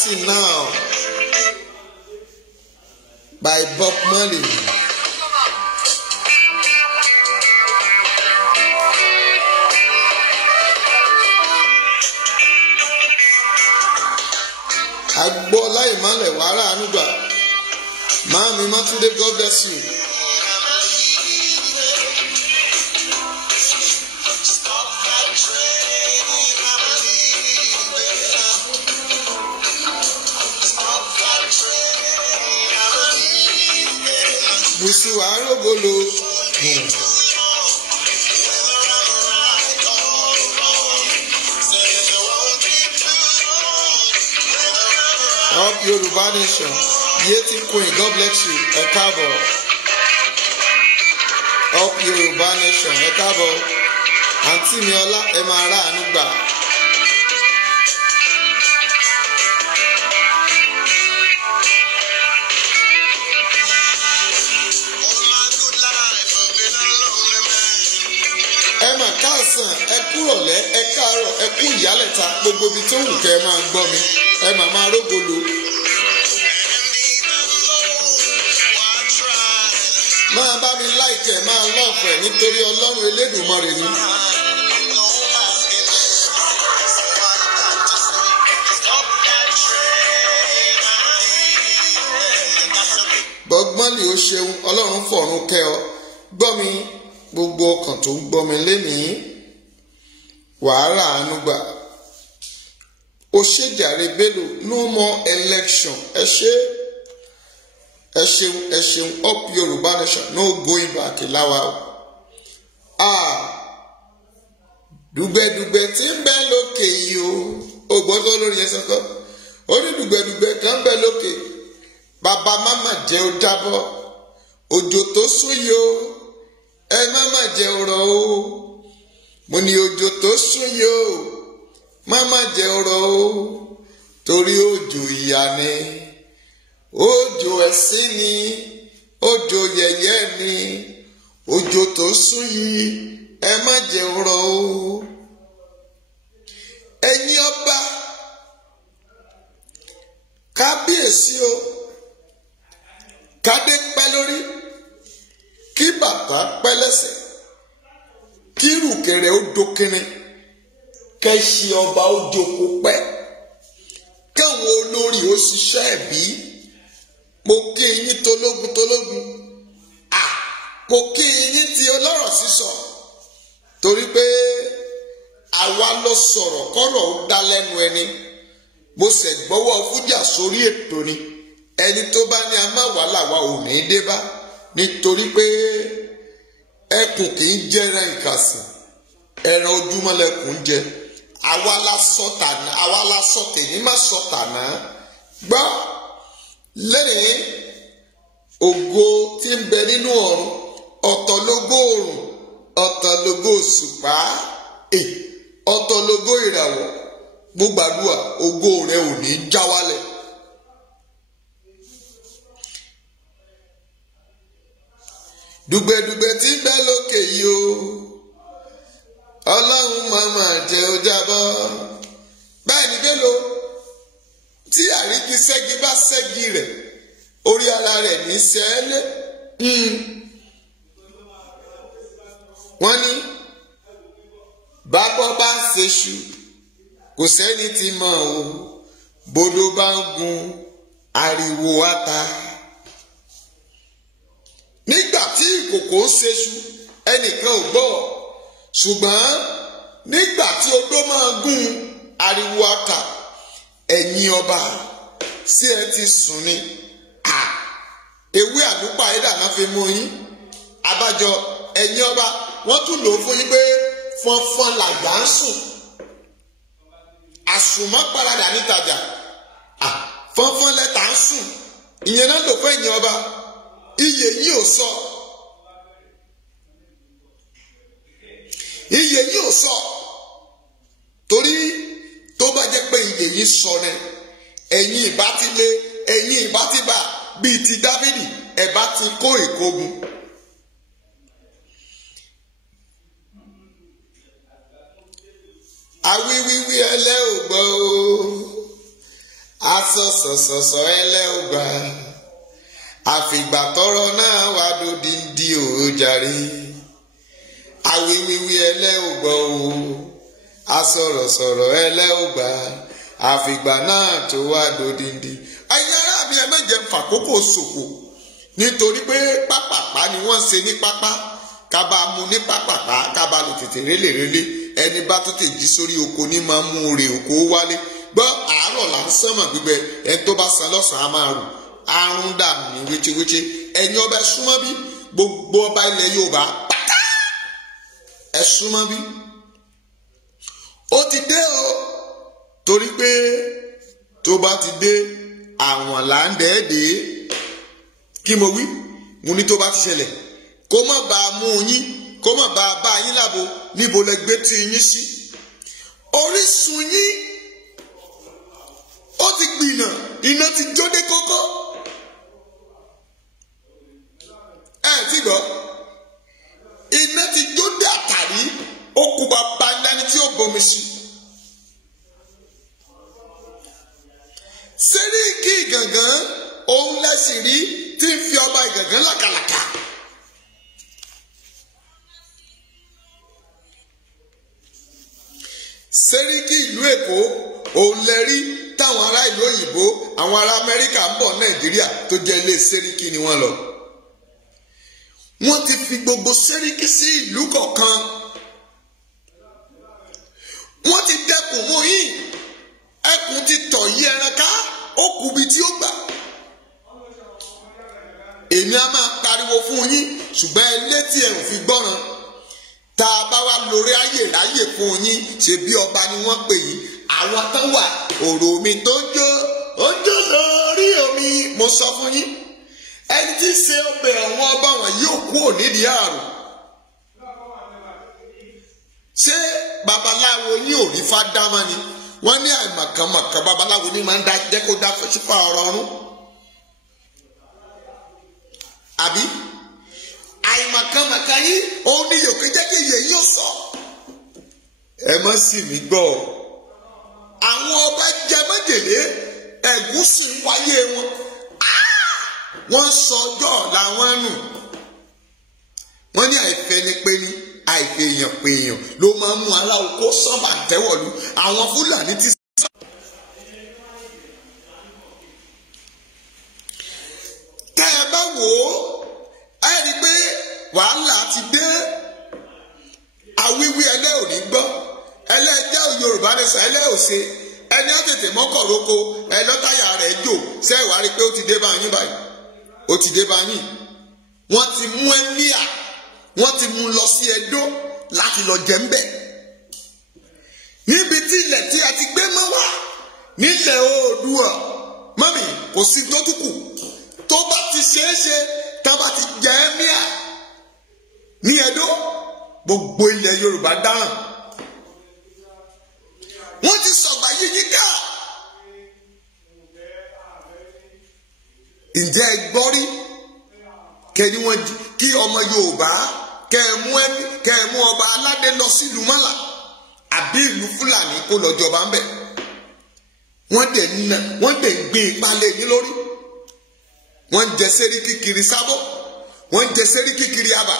Party Now by Bob Marley. Agboola Emmanuel wàrà ànúgbà. Màámi Mátúndé, God bless you. Bùsù àrógolo. Up Yorùbá Nation. Yeti Queen, God bless you. Ẹ káàbọ̀. Up Yorùbá Nation. Ẹ káàbọ̀. Àǹtí mi ọlá ẹ máa rà àánú gbà. Ẹ mà káàsán, ẹ kúrọ̀lẹ́, ẹ káàárọ̀, ẹ kú ìyálẹ̀ta, gbogbo ibi tó wù kẹ́ ẹ máa gbọ́ mi. Ẹ mà máa rógolo. Máa bá mi láìkẹ̀, máa lọ́ọ̀fẹ̀ nítorí Ọlọ́run Elédùmarè ni. Bọ́gbọ́nlì ó ṣeun, Ọlọ́run fọ̀run kẹ́ ọ. Gbọ́ mi, gbogbo ọkàn tó ń gbọ́ mi lénìí, wàhálà àánú gbà. Òṣèjàre Bello, no more election. Ẹ ṣeun, Up Yorùbá Nation, no going back láwa o. Dùgbẹ̀dùgbẹ̀ tí ń bẹ lókè yìí o. Ògbọ́dọ̀ lórí yẹn sọ́kọ́. Ó ní dùgbẹ̀dùgbẹ̀ kan bẹ lókè. Bàbá máma jẹ́ ó jábọ́. Òjò tó sún yìí o. Ẹ máma jẹ́ ọ̀rọ̀ o. Mo ní òjò tó sún yìí o. Máma jẹ́ ọ̀rọ̀ o. Torí òjò ìyà ni. Òjò ẹ̀sín ni. Òjò yẹ̀yẹ́ ni. Òjò tó sún yìí. Ẹ má jẹ́ ọ̀rọ̀ o. Ẹ̀yin ọba. Kábíyèsí o. Kádé pẹ́ lórí. Kí bàtà pẹ́ lẹ́sẹ̀. Kí ìrùkẹ̀rẹ̀ ó dókínní. Kẹ́sì ọba ó jókòó pẹ́. Káwọn olórí ó ṣiṣẹ́ ẹ̀bí. Mo kí yín tológun. Mo kí yín ti ọlọ́rọ̀ sísọ. Torí pé àwa ló sọ̀rọ̀ kọ́rọ̀ ó dá lẹ́nu ẹni. Mo ṣẹ̀ gbọ́wọ́ fújà sórí ètò ni. Ẹni tó bá ní a má wà láwa ò ní dé bá. Nítorí pé ẹkùn kì í jẹ́ran ìkàsìn. Ẹran ojúmọ́ lẹkùn jẹ. Àwa la sọ tèmi má sọ tàná. Gbọ́ lẹ́yìn ògo tí ń bẹ nínú ọ̀run, ọ̀tọ̀ lógo òrùn, ọ̀tọ̀ lógo òṣùpá, ọ̀tọ̀ lógo ìràwọ̀. Mo gbàdúrà ògo rẹ ò ní já wálẹ̀. Dùgbẹ̀dùgbẹ̀ tí ń bẹ lókè yìí o. Ọlọ́run màmá jẹ́ ó jábọ́. Bẹ́ẹ̀ ni Bello, tí àríkí ṣẹ́gi bá ṣẹ́gi rẹ̀, orí ara rẹ̀ ní sẹ́ẹ́lẹ̀. Wọ́n ní bábọ́ bá ń ṣeṣu, kò sẹ́ni tí mọ̀ o. Bodò bá ń gun ariwo ata. Nígbà tí ìkòkò ń ṣeṣu, ẹnìkan ò gbọ́. Ṣùgbọ́n nígbà tí odó máa gún ariwo ata, ẹ̀yin ọba sí ẹ ti sùn ni. Ewé àlùpàídà náà fi mú yín. Abájọ ẹ̀yin ọba wọ́n tún lò ó fún yín pé fọnfọn làgbà ń sùn. Àsùnmọ́ paradà nítajà. Fọnfọn lẹ́tà ń sùn. Ìyẹn náà lò fún ẹ̀yin ọba. Iye yìí ò sọ. Iye yìí ò sọ. Torí tó bá jẹ́ pé iye yìí sọ ni, ẹ̀yin ìbá ti lé, ẹ̀yin ìbá ti bá bíi ti Dáfídì, ẹ̀ bá ti kó ìkógun. Awíwíwí ẹlẹ́ ò gbọ́ o. asọ̀sọ̀sọ̀sọ̀ ẹlẹ́ọ̀gbà àfìgbà tọ́rọ̀ náà wá dòdìndí òjàre àwíwíwí ẹlẹ́ọ̀gbà o asọ̀rọ̀sọ̀rọ̀ ẹlẹ́ọ̀gbà àfìgbà náà tó wá dòdìndí. ẹ̀yin ará mi ẹ má jẹ́ fàkókò ṣòfò nítorí pé pápápá ni wọ́n ṣe ní pápá kábà mú ní pápápá kábà lè tètè rélèrèlé ẹni bá tó tè jí sórí oko ní máa mú rè oko wálé gbọ́ àárọ̀ là ń sánmọ̀ gbígbẹ ẹni tó bá san lọ́sàn-án á máa rù àrùn dànù ní wéchéwéché ẹ̀yin ọba ẹ súnmọ́ bí gbogbo ọba ilẹ̀ Yorùbá pátá ẹ súnmọ́ bí ó ti dé o torí pé tó bá ti dé àwọn là ń dẹ́ẹ̀dẹ́ kí mo wí mo ní tó bá ti ṣẹlẹ̀ kó má bàa mú yín kó má bàa bá yín lábo níbo lẹ gbé tí yín sí orísun yín ó ti gbìnà iná ti jóde kókó ẹ ti gbọ́ iná ti jóde àtàrí ó kú bàbá ńlá tí ó bomi sí. Sẹ́ríkì Ìgàngán òun lẹ́sìn rí tí ń fi ọba Ìgàngán làkàlàkà. Sẹ́ríkì ìlú Èkó òun lẹ rí táwọn ará ìlú òyìnbó àwọn ará Amẹ́ríkà ń bọ̀ Nàìjíríà tó jẹ́ ilé Sẹ́ríkì ni wọ́n lọ. Wọ́n ti fi gbogbo Sẹ́ríkì sí ìlú kọ̀ọ̀kan. Wọ́n ti dẹkùn mú yín ẹkùn ti tọ̀ yí ẹran ká ó kù bí tí ó gbà. Èmi á máa pariwo fún yín ṣùgbọ́n ẹ létí ẹ̀ ò fi gbọ́ràn. Tá a bá wá lórí ayé ráyè fún yín ṣe bí ọba ni wọ́n pè yín. Àwọn tán wà òrò mi tó jó ó jó lórí omi mo sọ fún yín. Ẹni tí ń ṣe ọbẹ̀ àwọn ọba wọn yóò kú ònídìí àrùn. Ṣé babaláwo ní òrí fádámà ni? Wọ́n ní àìmọ̀kànmọ̀kàn babaláwo ní máa ń dá jẹ́ kó dá sípà ọ̀rọ̀ ọ̀run. Àbí àìmọ̀kànmọ̀kàn yìí òun ni yòókè jẹ́ kí iye yóò sọ. Ẹ má sì mí gbọ́. Àwọn ọba jẹ májèlé ẹ̀gúsí wáyé wọn. Wọ́n sọ ọjọ́ ọ̀la wọn nù. Wọ́n ní àìfẹnipẹni àìfèèyàn pèèyàn ló máa ń mú ará oko sọ́mà tẹ́wọ̀lú àwọn Fúlàní ti sá. Tẹ́ ẹ bá wò ó ẹ rí i pé wàhálà ti dé àwíwí ẹlẹ́ òní gbọ́ ẹlẹ́jẹ́ Yorùbá ní sọ ẹlẹ́ òsè ẹni á tètè mọ́kọ̀ roko ẹlọ́tàyà rẹ̀ jò ṣé ẹ wá rí i pé ó ti dé bá yín báyìí ó ti dé bá yín wọ́n ti mú ẹ́míà wọ́n ti mú lọ sí Ẹdó láti lọ jẹ ń bẹ̀. Níbi tí ilẹ̀ tí a ti gbé mọ́ wá nílẹ̀ Oòduà mọ́mì kò sí tó tún kù tó bá ti ṣeé ṣe tá bá ti jẹ ẹ́míà ní Ẹdó gbogbo ilẹ̀ Yorùbá dáràn. Wọ́n ti sọ̀gbà yíyí ká. Ǹjẹ́ ẹ gbọ́ rí kẹ́ni wọ́n kí ọmọ Yorùbá kẹ́ ẹ mú ọba aládé lọ sí ìlú Mọ́là àbí ìlú Fúlàní kó lọ jọba ńbẹ̀. Wọ́n dẹ̀ gbé ìpalẹ̀ yín lórí. Wọ́n jẹ Sẹ́ríkì kiri Sábó. Wọ́n jẹ Sẹ́ríkì kiri Abà.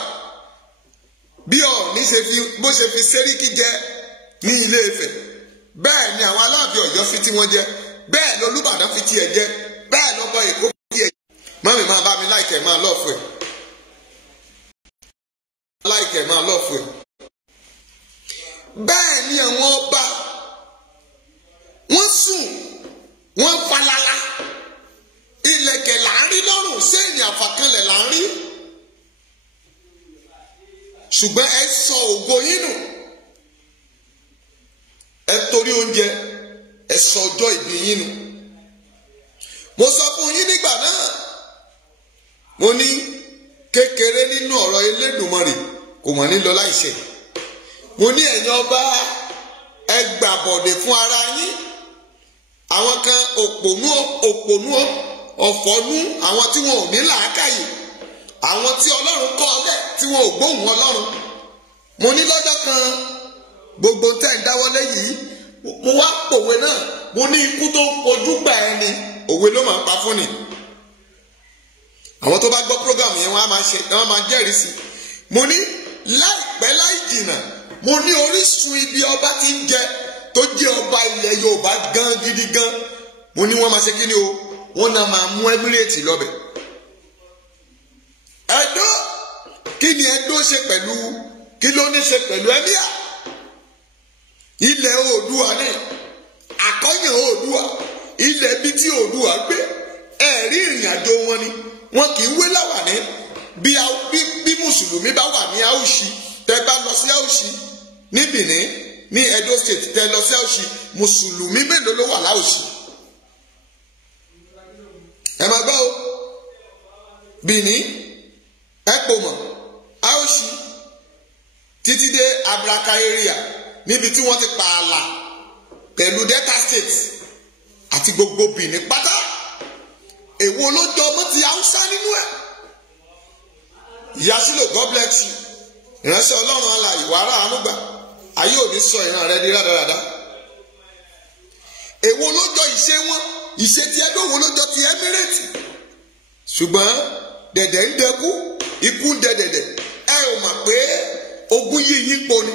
Bí Ọọ̀ni bó ṣe fi Sẹ́ríkì jẹ ní Ilé Ifẹ̀. Bẹ́ẹ̀ ni àwọn Aláàfin Ọ̀yọ́ fi tí wọ́n jẹ. Bẹ́ẹ̀ ni Olúbàdàn fi tiẹ̀ jẹ. Bẹ́ẹ̀ lọ́bọ Èkó fi tiẹ̀ jẹ. Mọ́mì máa bá mi láìkẹ́ máa lọ́ọ̀fù ẹ̀. Láìkẹ́ máa lọ́ọ̀fù ẹ̀. Bẹ́ẹ̀ ni àwọn ọba wọ́n sùn wọ́n falala ilẹ̀kẹ̀ là ń rí lọ́rùn sẹ́yìn àfàkànlẹ̀ là ń rí. Ṣùgbọ́n ẹ sọ ògo yín nù. Ẹ torí oúnjẹ ẹ sọ ọjọ́ ìbí yín nù. Mo sọ fún yín nígbà náà. Mo ní kékeré nínú ọ̀rọ̀ Elédùmarè kò mọ̀ ní lọ láìṣẹ. Mo ní ẹ̀yin ọba ẹ gbàbọ̀dè fún ara yín. Àwọn kan òpònú ọ̀fọ́nú àwọn tí wọn ò ní làákàyè. Àwọn tí Ọlọ́run kọ́ ọlẹ̀ tí wọn ò gbóhùn Ọlọ́run. Mo ní lọ́jọ́ kan gbogbo tẹ́ ń dáwọ́lé yìí mo wá pòwe náà mo ní ikú tó ń kojú gbà ẹni òwe ló máa ń pa fún ni. àwọn tó bá gbọ́ program yẹn wọ́n á máa jẹ́rìí sí. mo ní láìpẹ́ láì jìnnà mo ní orísun ibi ọba ti ń jẹ tó jẹ́ ọba ilẹ̀ Yorùbá gan gidi gan, mo ní wọ́n máa ṣe kí ni o, wọ́n náà máa mú Emirate lọ́bẹ̀. Ẹdó kí ni Ẹdó ṣe pẹ̀lú, kí ló ní ṣe pẹ̀lú Emir? Ilẹ̀ Oòduà ní àkọ́yàn Oòduà, ilẹ̀ bí tí Oòduà gbé, ẹ̀rí ìrìn àjò wọn ni wọn kì í wé láwàní. Bí mùsùlùmí bá wà ní Auchi, tẹ bá lọ sí Auchi ní Benin ní Edo State, tẹ lọ sí Auchi, mùsùlùmí mélòó ló wà láòṣì? ẹ máa gbọ́ o, Benin, Ekpoma, Auchi títí dé Abraka area níbi tí wọ́n ti pa ààlà pẹ̀lú Delta State àti gbogbo Benin pátá. Èwo ló jọ ọmọ ti Haúsá nínú ẹ̀? Ìyá Sílò, God bless you. Ìránṣẹ́ Ọlọ́run àlà ìwárà ànúgbà, ayé ò ní sọ ìran rẹ di rádaràda. Èwo ló jọ ìṣe wọn? Ìṣe ti Ẹdó wo ló jọ ti Emirate? Ṣùgbọ́n dẹ̀dẹ̀ ń dẹkú, ikú ń dẹ dẹ̀dẹ̀. Ẹ ò mọ̀ pé ogun yìí yípo ni.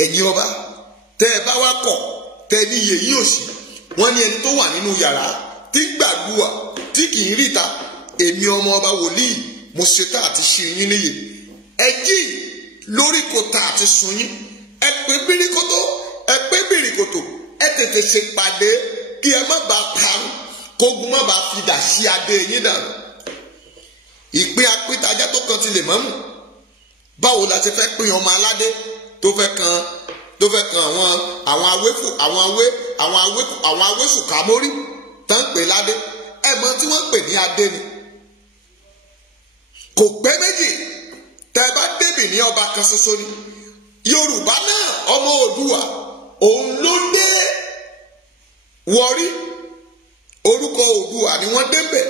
Ẹ̀yin ọba tẹ́ ẹ bá wá kọ̀ tẹ́ ní iye yìí òsì, wọ́n ní ẹni tó wà nínú yàrá tí gbàdúrà tí kì í ríta. Èmi ọmọ ọba wòlíì mo ṣetán àti ṣe yín níyè. Ẹ jí lórí kòtà àti sùn yín. Ẹ pé bíríkòtò, ẹ pé bíríkòtò, ẹ tètè ṣe pàdé kí ẹ má bàa parun, kógun má bàa fi dà sí adé yín dànù. Ìpín apítajà tó kan ti lè mọ́mù. Báwo la ti fẹ́ pín ọmọ aládé tó fẹ́ kan àwọn awésùkámórí tó ń pè ládé? Ẹ mọ̀ tí wọ́n ń pè ní adé ni. Kò pé méjì tẹ́ bá débì ní ọba kan ṣoṣo ni. Yorùbá náà ọmọ Oòduà òun ló dé Wọrí, orúkọ Oòduà ni wọ́n débẹ̀,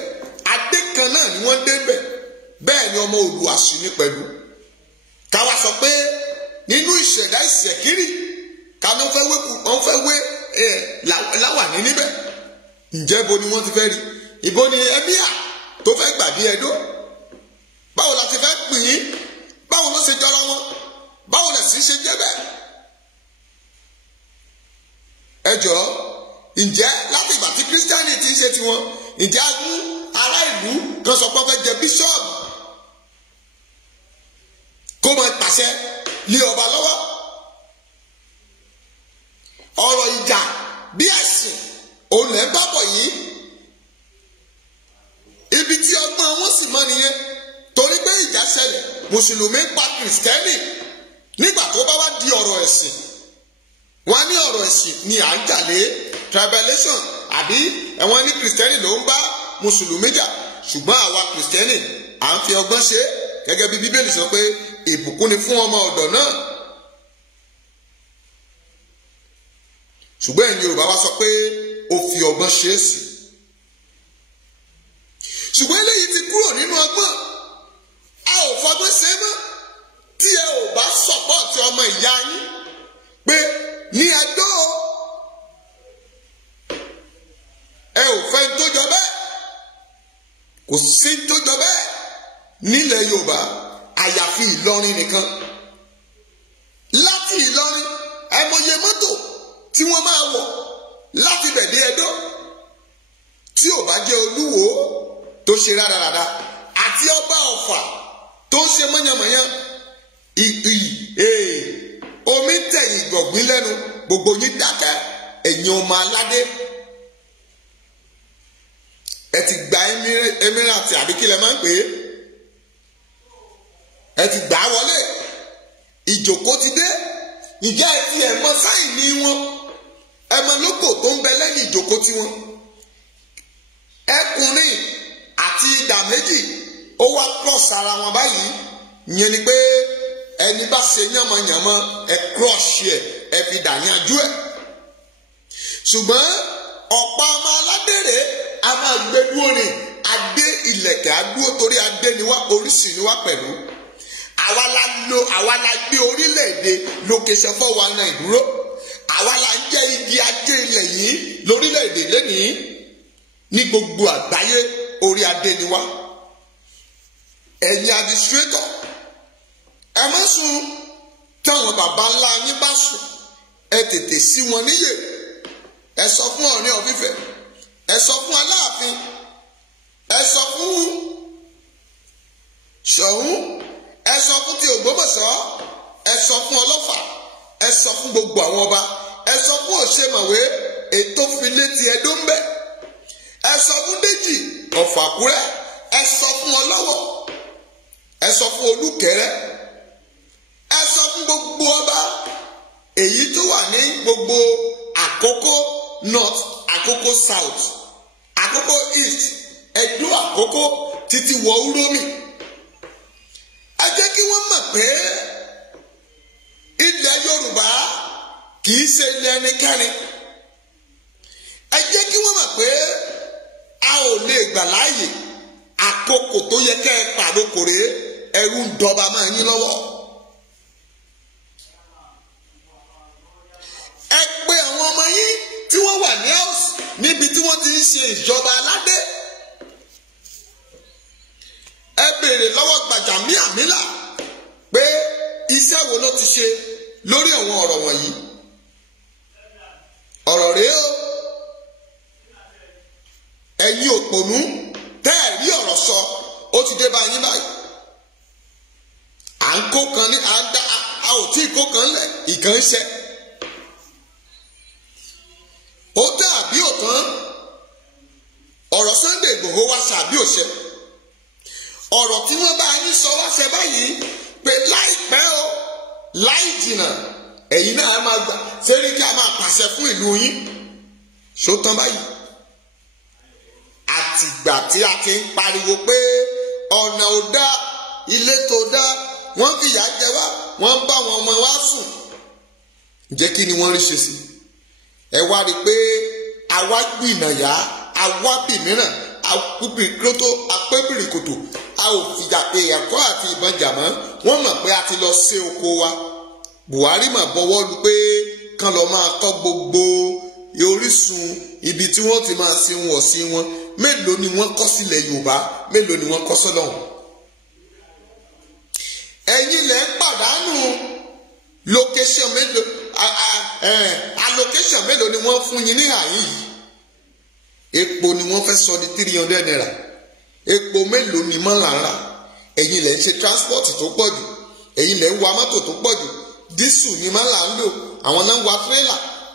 adé kan náà ni wọ́n débẹ̀. Bẹ́ẹ̀ ni ọmọ Oòduà sì ní pẹ̀lú. Káwa sọ pé nínú ìṣẹ̀dá ìṣẹ̀kírì ká ló fẹ́ wé láwàní níbẹ̀. Ǹjẹ́ ibo ni wọ́n ti fẹ́ rí? Ibo ni Emir tó fẹ́ gbàdí Ẹdó? Báwo la ti fẹ́ pín in? Báwo ló ṣe jọra wọn? Báwo lẹ̀ sí ṣe jẹ́ bẹ́ẹ̀? Ẹ jọ̀ọ́, ǹjẹ́ láti ìgbà tí Kírísítẹ́nì ti ń ṣe tiwọn, ǹjẹ́ a mú ará ìlú kan sọ pé wọ́n fẹ́ jẹ bíṣọ́ọ̀bù kó máa pàṣẹ lé ọba lọ́wọ́? Ọ̀rọ̀ ìjà bí ẹ̀sìn òun lẹ́ ń bá bọ̀ yìí. Ibi tí ọgbọ́n wọn sì mọ́ nìyẹn, torí pé ìjà ṣẹlẹ̀, mùsùlùmí pa kìrìsìtẹ́nì. Nígbà tó bá wá di ọ̀rọ̀ ẹ̀sìn, wọ́n ní ọ̀rọ̀ ẹ̀sìn ni à ń jà lé, tribulation, àbí ẹ̀wọ̀n ní kìrìsìtẹ́nì ló ń bá mùsùlùmí jà. Ṣùgbọ́n àwa kìrìsìtẹ́nì à ń fi ọgbọ́n ṣe, gẹ́gẹ́ bí Bíbélì sọ pé ìbùkún ni fún ọmọ ọ̀dọ̀ náà. Ṣùgbọ́n ẹ̀yin Yorùbá wá sọ pé ó fi ọgbọ́n ṣe é sí. Ṣùgbọ́n eléyìí ti kúrò nínú ọgbọ́n. A ò fọgbọ́n ṣe é mọ́. Tí ẹ ò bá sọ̀pọ̀tì ọmọ ìyá yín pé ní Ẹdó ẹ ò fẹ́ tó jọ bẹ́ẹ̀, kò sí tó jọ bẹ́ẹ̀ nílẹ̀ Yorùbá àyàfi Ìlọrin nìkan. Láti Ìlọrin ẹ mọye mọ́tò tí wọ́n máa wọ̀ láti bẹ̀ dé Ẹdó, tí ò bá jẹ́ Olúwo tó ṣe rádaràda àti ọba Ọ̀fà tó ṣe mọ́nyàmọ́nyán. Omi tẹ̀yìn gbọ̀ngbín lẹ́nu, gbogbo yín dákẹ́, ẹ̀yin ọmọ aládé. Ẹ ti gba Emirate àbí kí lẹ máa ń pè é? Ẹ ti gbà á wọlé, ìjòkó ti dé. Ǹjẹ́ ẹ ti ẹ̀ mọ sáìnì wọn? Ẹ mọ lógò tó ń bẹ lẹ́yìn ìjòkó tiwọn? Ẹkùnrin àti idà méjì ó wá cross ara wọn báyìí. Ìyẹn ni pé ẹni bá ṣe yánmọ̀yánmọ́ ẹ crush ẹ fi dà yanjú ẹ. Ṣùgbọ́n ọ̀pá ọmọ aládèrè a máa gbé dúró ni, adé ìlẹ̀kẹ̀ adúró torí adé ni wá, oríṣìí ni wá pẹ̀lú. Àwa la gbé orílẹ̀-èdè location 419 dúró. àwa la ń jẹ́ igi adé ilẹ̀ yìí lórílẹ̀‐èdè lẹ́nìí ní gbogbo àgbáyé orí adé ni wá. Ẹ̀yin administrator ẹ má sùn, táwọn baba ńlá yín bá sùn ẹ tètè sí wọn níyè. Ẹ sọ fún Ọọ̀ni of Ifẹ̀, ẹ sọ fún Aláàfin, ẹ sọ fún Ṣọ̀ún, ẹ sọ fún ti Ògbómọ̀ṣọ́, ẹ sọ fún Ọlọ́fà, ẹ sọ fún gbogbo àwọn ọba, ẹ sọ fún Òṣèmọ̀wé ètò filé ti Ẹdó ń bẹ, ẹ sọ fún Déjì of Àkúrẹ́, ẹ sọ fún Ọlọ́wọ̀, ẹ sọ fún Olúkẹ̀rẹ́, ẹ sọ fún gbogbo ọba èyí tó wà ní gbogbo Àkókó North, Àkókó South, Àkókó East, Ẹdó Àkókó títí wọ Uromi. Ẹ jẹ́ kí wọ́n mọ̀ pé ilẹ̀ Yorùbá kì í ṣe ilẹ̀ ẹnikẹ́ni. Ẹ jẹ́ kí wọ́n mọ̀ pé a ò lè gbà láàyè àkókò tó yẹ kẹ́ ẹ pàdókò rèé, ẹrú ń dọba máa yín lọ́wọ́. Ẹ pé àwọn ọmọ yín tí wọ́n wà ní house níbi tí wọ́n ti ń ṣe ìjọba aládé. Ẹ béèrè lọ́wọ́ Gbajabiamila pé iṣẹ́ wo ló ti ṣe lórí àwọn ọ̀rọ̀ wọ̀nyí. Ọ̀rọ̀ rèé o, ẹ̀yin òpònú tẹ́ ẹ̀ rí ọ̀rọ̀ sọ, ó ti dé bá yín báyìí. À ń kó kan ní a ò tí ì kó kan lẹ̀, ìkan ń ṣe. Ó dàbí òtán ọ̀rọ̀ Sunday Igboho wá ṣàbí òṣẹ. Ọ̀rọ̀ tí wọ́n bá yín sọ wá ṣe báyìí pé láìpẹ́ o láì jìnnà ẹ̀yin náà máa gbà sẹ́rí kí a máa pàṣẹ fún ìlú yín. Ṣó tán báyìí? Àtìgbà tí a ti ń pariwo pé ọ̀nà ò dá, ilé tó dá, wọ́n fìyà jẹ wá, wọ́n ń bá wọn ọmọ wa sùn. Ǹjẹ́ kí ni wọ́n rí ṣe sí? Ẹ wá rí i pé àwa gbìnàyà, àwa bì mìíràn, àpébìrìkòtò, a ò fìjà pé ẹ̀kọ́ àti ìbọn jà mọ́. Wọ́n mọ̀ pé a ti lọ sí oko wa. Buhari mà bọwọ́ lu pé kán lọ máa kọ́ gbogbo orísun ibi tí wọ́n ti máa sin wọ̀ sí wọn. Mélòó ni wọ́n kọ́ sílẹ̀ Yorùbá, mélòó ni wọ́n kọ́ sọ́dọ̀hún. Ẹ̀yin lẹ ń pàdánù location mélòó, allocation mélòó ni wọ́n fún yín ní àyè yìí. Epo ni wọ́n fẹ́ sọ di 300 naira. Epo mélòó ni mọ́là ń rà. Ẹ̀yin lẹ ń ṣe transport tó pọ̀ jù, ẹ̀yin lẹ ń wa mọ́tò tó pọ̀ jù. Dísù ni mọ́là ń lò, àwọn náà ń wa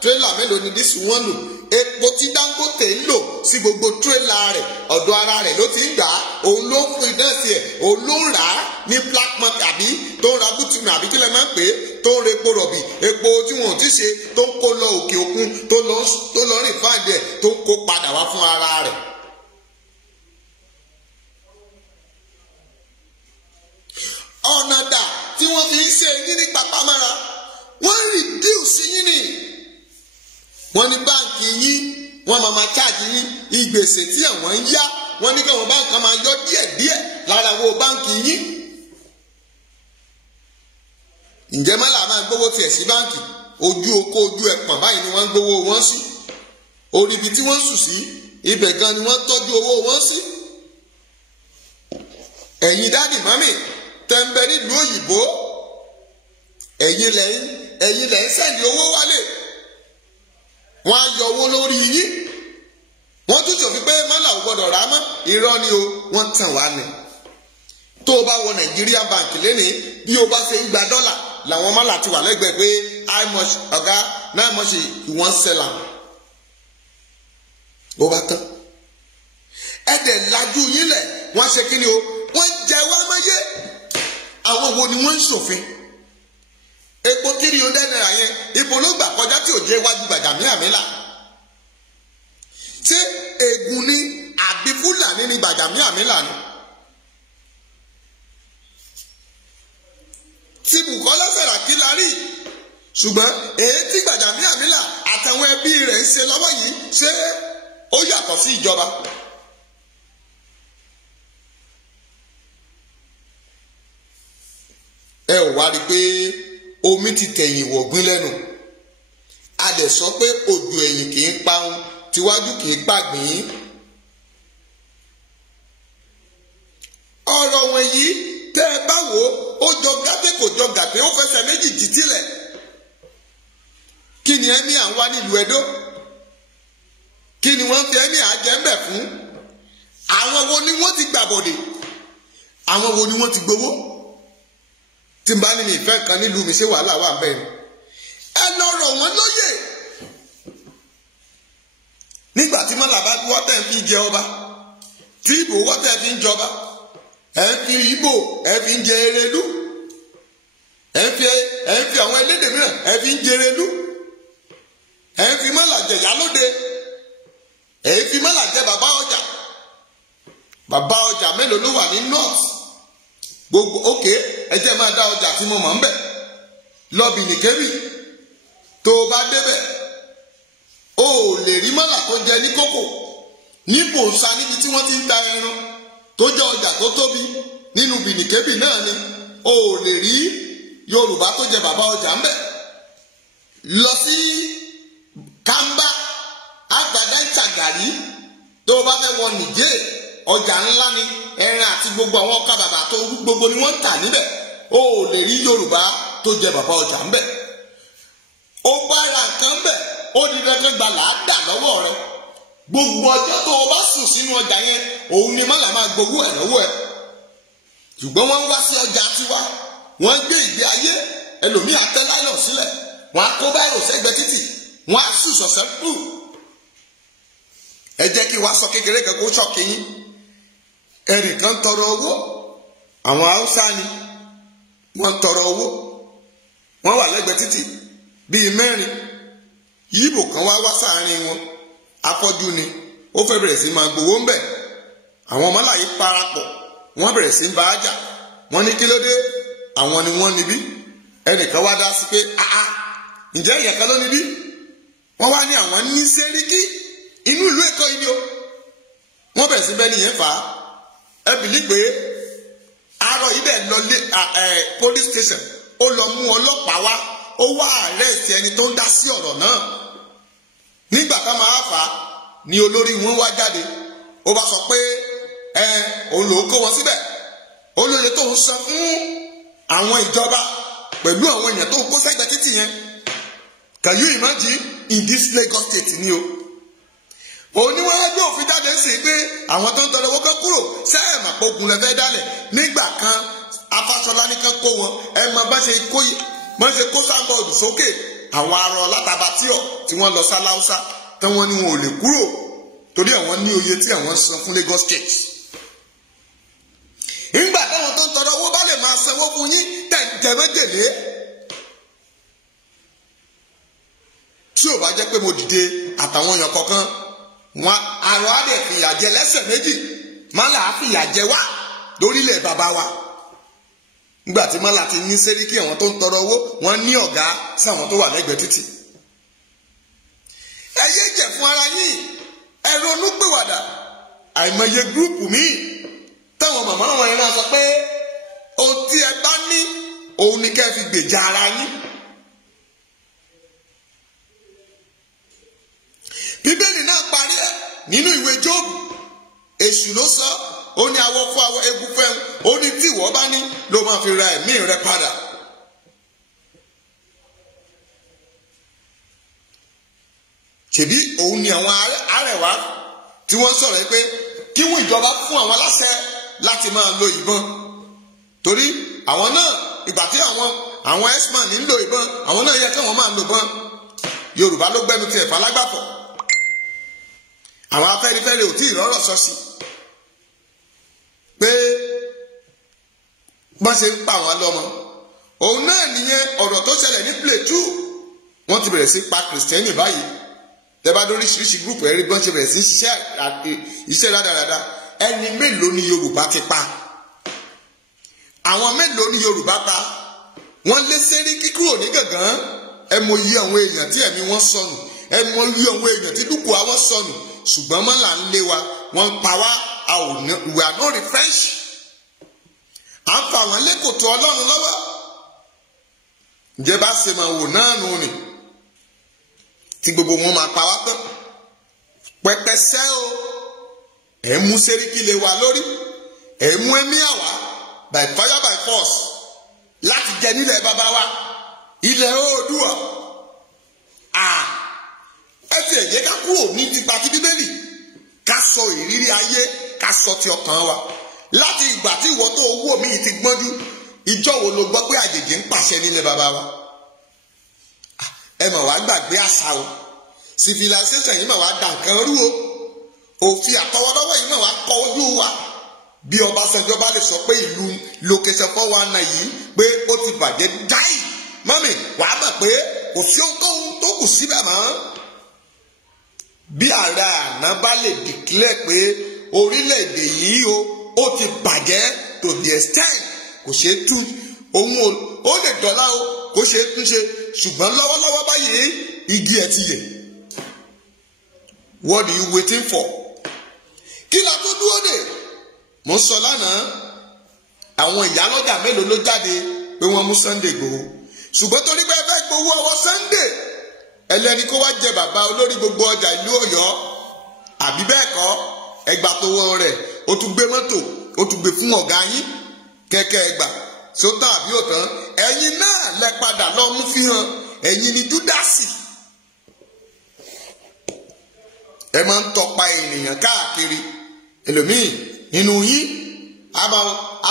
tírélà mélòó ni dísù wọ́n lò. Epo tí Dangote ń lò sí gbogbo tírélà rẹ̀ ọ̀dọ̀ ara rẹ̀ ló ti ń gbà á. Òun ló ń fún iná sí ẹ̀, òun ló ń rà á ní black market àbí tó ń ra bútùnù àbí kí lè máa ń pè é, tó ń ra epo rọ̀bì, epo tí wọn ò ti ṣe, tó ń kó lọ òkè òkun, tó lọ rìn fáìdì ẹ̀, tó ń kó padà wá fún ara rẹ̀. Ọ̀nà dà tí wọ́n fi ń ṣe yín ní pàpámára, wọ́n reduce yín ni. Wọ́n ní báǹkì yín, wọ́n máa charge yín ìgbèsè tí àwọn ń yá. Wọ́n ní káwọn báǹkì máa yọ díẹ̀díẹ̀ lára owó báǹkì yín. Ǹjẹ́ mọ́là máa gbówó tiẹ̀ sí báǹkì? Ojú oko ojú ẹ̀pọ̀n báyìí ni wọ́n ń gbówó wọn sí. Orí ibi tí wọ́n sùn sí, ibẹ̀ gan ni wọ́n tọ́jú owó wọn sí. Ẹ̀yin dáàdì mọ́mì tẹ́ńbẹ́ nílùú òyìnbó, ẹ̀yin lẹ̀ ń sẹ́ndì owó wálé. Wọ́n á yọ owó lórí yín. Wọ́n tún ṣòfin pé mọ́là ò gbọ́dọ̀ rà á mọ́. Irọ́ ni o, wọ́n tàn wá ni. Tó o bá wọ Nàìjíríà báǹkì lénìí, bí o bá ṣe ń gba dọ́là làwọn mọ́là ti wà lẹ́gbẹ̀ẹ́ pé how much ọ̀gá, how much you wan sell am. Bó bá tán. Ẹ̀dẹ̀ lajú yín lẹ̀, wọ́n ṣe kí ni o? Wọ́n jẹ wá mọ́yé. Àwọn wo ni wọ́n ń ṣòfin? Epo 300 naira yẹn, ibo ló gbà kọjá tí ò jẹ́ iwájú Gbajabiamila? Ṣé ègún ni àbí Fúlàní ni Gbajabiamila ni? Tí Bùkọ́lá Sàràkí la rí, ṣùgbọ́n èyí tí Gbajabiamila àtàwọn ẹbí rẹ̀ ń ṣe lọ́wọ́ yìí, ṣé ó yàtọ̀ sí ìjọba? Ẹ ò wá rí i pé omi ti tẹ̀yìn wọ̀gbìn lẹ́nu. a dẹ̀ sọ pé òjò ẹ̀yìn kì í parun tíwájú kì í pàgbín. ọ̀rọ̀ wọ̀nyí tẹ́ ẹ bá wò ó jọ gàtẹ́ kò jọ gàtẹ́ ó fẹsẹ̀ méjì títílẹ̀. kí ni ẹ̀mí à ń wá nílùú Ẹdó? kí ni wọ́n fi ẹ̀mí àjẹ́ńbẹ̀ fún? àwọn wo ni wọ́n ti gbàbọ̀dè? àwọn wo ni wọ́n ti gbowó? tí n bá ní mi ìfẹ́ kan nílùú mi ṣé wàhálà wà bẹ́ẹ̀ ni? ẹ lọ rọ̀ wọ́n lóyè. nígbà tí mọ́là bá wọ́tẹ̀ fi jẹ ọba, tí ìbò wọ́tẹ̀ fi ń jọba, ẹ fi ìbò ẹ fi ń jẹ Erelú, ẹ fi àwọn elédè mìíràn ẹ fi ń jẹ Erelú, ẹ fi mọ́là jẹ Ìyálóde, ẹ fi mọ́là jẹ bàbá ọjà. bàbá ọjà mélòó ló wà ní north? gbogbo òkè ẹ jẹ́ máa dá ọjà tí mo mọ̀ ń bẹ̀ lọ́bì nìkébì. tó o bá débẹ̀ o ò lè rí mọ́là tó jẹ ní kókò ní bòǹsà níbi tí wọ́n ti ń ta ẹran tó jẹ́ ọjà tó tóbi nínú bìnìkébì náà ni o ò lè rí Yorùbá tó jẹ bàbá ọjà ń bẹ̀. lọ sí Kamba Àgbàdá Ìṣàgàrí tó o bá fẹ́ wọ Nìjẹ̀ ọjà ńlá ni ẹran àti gbogbo àwọn ọkà bàbà tó gbogbo ni wọ́n ń tà níbẹ̀. o ò lè rí Yorùbá tó jẹ bàbá ọjà ń bẹ̀. ó bá ra nǹkan bẹ̀ ó di dandan gba làádà lọ́wọ́ rẹ. gbogbo ọjọ́ tó o bá sùn sínú ọjà yẹn òun ni mọ́là máa gbowó ẹ̀ lọ́wọ́ ẹ̀. ṣùgbọ́n wọ́n ń wá sí ọjà tiwa wọ́n gbé ìgbé ayé. ẹlòmíì á tẹ́ láìlọ̀ sílẹ̀, wọ́n á kó báyìí sẹ́gbẹ́ títì, wọ́n á sùn sọ̀sẹ́ kù. ẹ jẹ́ kí wàá sọ kékeré kan kó ṣọ́ọ̀kì yín. ẹnìkan tọrọ owó, àwọn Haúsá ni wọ́n tọrọ owó, wọ́n wà lẹ́gbẹ̀ẹ́ títì bíi mẹ́rin. Yíbò kan wá sáàárín wọn, afọ́jú ni, ó fẹ́ bẹ̀rẹ̀ sí máa gbowó ń bẹ̀. àwọn ọmọláyé parapọ̀, wọ́n bẹ̀rẹ̀ sí ń bá a jà. wọ́n ní kí ló dé? àwọn ni wọ́n níbí. ẹnìkan wá dá sí pé ǹjẹ́ ìyẹn kan ló níbí? wọ́n wá ní àwọn ní Sẹ́ríkí inú ìlú Èkó yìí ni o. wọ́n bẹ̀rẹ̀ sí bẹ́ẹ̀ nìyẹn fà á. ẹ bìlí pé àárọ̀ yìí bẹ́ẹ̀ lọ lé police station, ó lọ mú ọlọ́pàá wá, ó wá arrest ẹni tó ń dá sí ọ̀rọ̀ náà. nígbà tá máa fà á ni olórí wọn wá jáde, ó bá sọ pé òun lòún kó wọn síbẹ̀, olóye tó ń san fún àwọn ìjọba pẹ̀lú àwọn èèyàn tó ń kó sẹ́gbẹ̀ẹ́ títì yẹn. Can you imagine? In this Lagos state ni o. oníwájú òfin jáde ń sìn pé àwọn tó ń tọrọ owó kan kúrò sẹ́ẹ̀mà pogun lẹ́fẹ́ dálẹ̀. nígbà kan Afáṣọlá nìkan kó wọn, ẹ mọ bá ṣe kó sábọọdù sókè. àwọn arọ látàbátíọ̀ tí wọ́n lọ sáláúsá tí wọ́n ní wọn ò lè kúrò torí àwọn ní oye tí àwọn san fún Lagos state. nígbà táwọn tó ń tọrọ owó bá lè máa sanwó fún yín tẹ̀mẹ́tẹ̀lé. tí ò bá jẹ́ pé mo dìde àtàwọn èèyàn kọ̀ọ̀kan, wọn àrò àdè fìyà jẹ lẹ́sẹ̀ méjì, mọ́là á fìyà jẹ wá lórílẹ̀ bàbá wa. nígbà tí mọ́là ti ní Sẹ́ríkí, àwọn tó ń tọrọ owó wọn ní ọ̀gá sí àwọn tó wà lẹ́gbẹ̀ẹ́ títì. ẹ yé jẹ fún ara yín, ẹ ronú pìwàdà. àìmọye gúrùpù míì táwọn màmá wọn yẹn náà sọ pé ohun tí ẹ bá ní òun ni kẹ́ fi gbèjà ara yín. Bíbélì náà parí ẹ̀ nínú ìwé Jóòbù. Èṣù ló sọ, ó ní awọ fún awọ, egun fẹ́hùn, ó ní tí ìwọ bá ní ló máa fi ra ẹ̀mí rẹ padà. ṣèbí òun ni àwọn arẹwà tí wọ́n sọ̀rọ̀ pé kí wọ́n ìjọba fún àwọn aláṣẹ láti máa lo ìbọn, torí àwọn náà ìgbà tí àwọn x-man ń lo ìbọn, àwọn náà yẹ kí wọ́n máa lo ìbọn. Yorùbá ló gbẹ́nu tiẹ̀ falágbàfọ̀. àwọn Afẹ́nifẹ́re ò tí ì rọ́rọ̀ sọ sí pé wọ́n ṣe ń pa àwọn lọ́mọ. òun náà nìyẹn ọ̀rọ̀ tó ṣẹlẹ̀ ní Plateau. wọ́n ti bẹ̀rẹ̀ sí pa Kìrìsìtẹ́nì báyìí. tẹ́bá lóríṣiríṣi gúrùpù ẹ̀rí bọ́n ṣe bẹ̀rẹ̀ sí iṣẹ́ rádaràda. ẹni mélòó ni Yorùbá ti pa? àwọn mélòó ni Yorùbá pa? wọ́n lé Sẹ́ríkí kúrò ní Gàngán. ẹ mọ iye àwọn èèyàn tí ẹ̀mí wọn sọnù, ẹ mọ iye àwọn èèyàn tí dúkùá wọn sọnù. ṣùgbọ́n mọ́là ń lé wa, wọ́n ń pa wá, we are not refreshed. à ń fa àwọn lẹ́kọ̀tọ̀ Ọlọ́run lọ́wọ́. ǹjẹ́ bá ṣe máa wò náà nù ni? tí gbogbo wọn máa pa wá tán pẹpẹsẹ o ẹ mú Sẹ́ríkì lé wa lórí ẹ mú Emir wá by fire by force láti jẹ nílẹ̀ bàbá wa ilẹ̀ Oòduà ẹ ti ẹ̀jẹ̀ ká kúrò ní tipa ti Bíbélì ká sọ ìrírí ayé ká sọ ti ọkàn wa láti ìgbà tí ìwọ tó owó mi ti gbọ́njú ìjọ wo ló gbọ́ pé àjèjì ń pàṣẹ nílẹ̀ bàbá wa ẹ mà wá gbàgbé àṣà o civilization yìí mà wá dà nǹkan rú o òfin àtọwọ́dọ́wọ́ yìí mà wá kọ ojú wa bí Ọbásanjọ́ bá lè sọ pé ìlú location 419 yìí pé ó ti bàjẹ́ dáì mọ́mì wàá mọ̀ pé kò sí ohunkóhun tó kù síbẹ̀ mọ́ bí ààrẹ àná bá lè declare pé orílẹ̀-èdè yìí ó ti bàjẹ́ to the extent kò ṣeé tú ohun ó lè dọ́là o kò ṣeé túnṣe ṣùgbọ́n lọ́wọ́lọ́wọ́ báyìí igi ẹ̀ ti yẹ̀. What are you waiting for? Kí la tó dúró dè? Mo sọ lánàá àwọn ìyálọ́jà mélòó ló jáde pé wọ́n mú Sunday Igboho ṣùgbọ́n torí pé ẹ fẹ́ gbowó ọwọ́ Sunday ẹlẹ́ni kó wá jẹ bàbá olórí gbogbo ọjà ìlú Ọ̀yọ́ àbí bẹ́ẹ̀ kọ́ ẹgbà tó wọ́n rẹ̀ ó tún gbé mọ́tò ó tún gbé fún ọ̀gá yín kẹ̀kẹ́ ẹgbà sótàn àbí òtán ẹ̀yin náà lẹ padà lọ mú fi hàn ẹ̀yin ni Júdásì ẹ máa ń tọpa ènìyàn káàkiri ẹlòmíì nínú yín a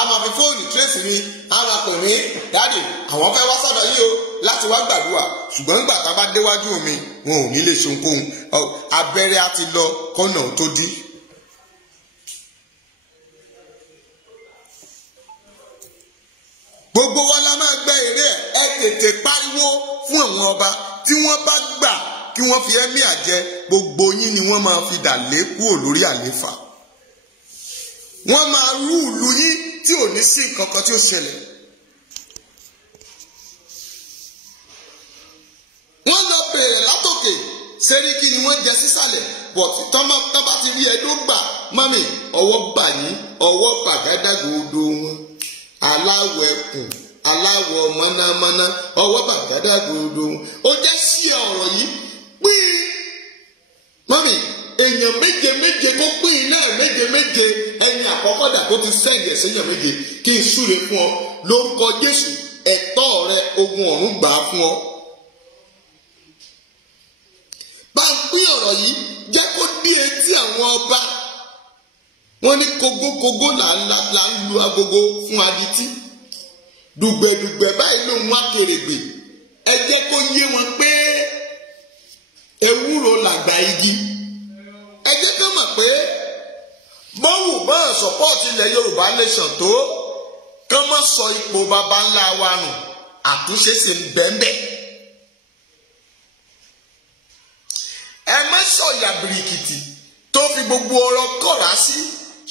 máa fi fóònù tírèsì mi a máa pè mí dáàdì àwọn fẹ́ wá sọ́dọ̀ yìí o láti wá gbàdúrà ṣùgbọ́n nígbà tá a bá déwájú mi wọn ò ní lè ṣe ohunkóhun abẹ́rẹ́ á ti lọ kọ́nà tó dí. gbogbo wa la máa gbẹ́ èrè ẹ tètè pariwo fún àwọn ọba tí wọ́n bá gbà kí wọ́n fi Emir jẹ gbogbo yín ni wọ́n máa fi dà lé kúrò lórí àléfà wọ́n máa rú ìlú yín tí ò ní sí nǹkan kan tí ó ṣẹlẹ̀ wọ́n lọ bèèrè látòkè Sẹ́ríkì ni wọ́n jẹ sísàlẹ̀ bọ̀ tí tán bá ti rí ẹdó gbà mọ́mì ọwọ́ bà yín ọwọ́ bàgádàgodo wọn aláwọ̀ ẹkùn aláwọ̀ mọ́námọ́ná ọwọ́ bàgádàgodo wọn ó jẹ́ sí ọ̀rọ̀ yìí pín mọ́mì èèyàn méje méje kó pín iná méje méje ẹni àkọ́kọ́ dà tó ti sẹ́yìn ẹ̀sẹ̀yàn méje kí n súre fún ọ lórúkọ Jésù ẹ̀tọ́ rẹ ogun ọ̀run gbà á fún ọ. bá ń pín ọ̀rọ̀ yìí jẹ́ kó dé etí àwọn ọba wọ́n ní kógókógó là ń lu agogo fún adití dùgbẹ̀dùgbẹ̀ báyìí ló ń wá kèrègbè ẹ jẹ́ kó yé wọn pé ewúro làgbà igi ẹ jẹ́ kó mọ̀ pé bọ́wù bọ́ọ̀ sọ́pọ́ọ̀tì ilẹ̀ Yorùbá nation tó kán mọ́ sọ ipò baba ńlá wa nù àtúnṣe sì ń bẹ́ẹ̀ ẹ má sọ̀yà bìrìkìtì tó fi gbogbo ọ̀rọ̀ kọ̀rá sí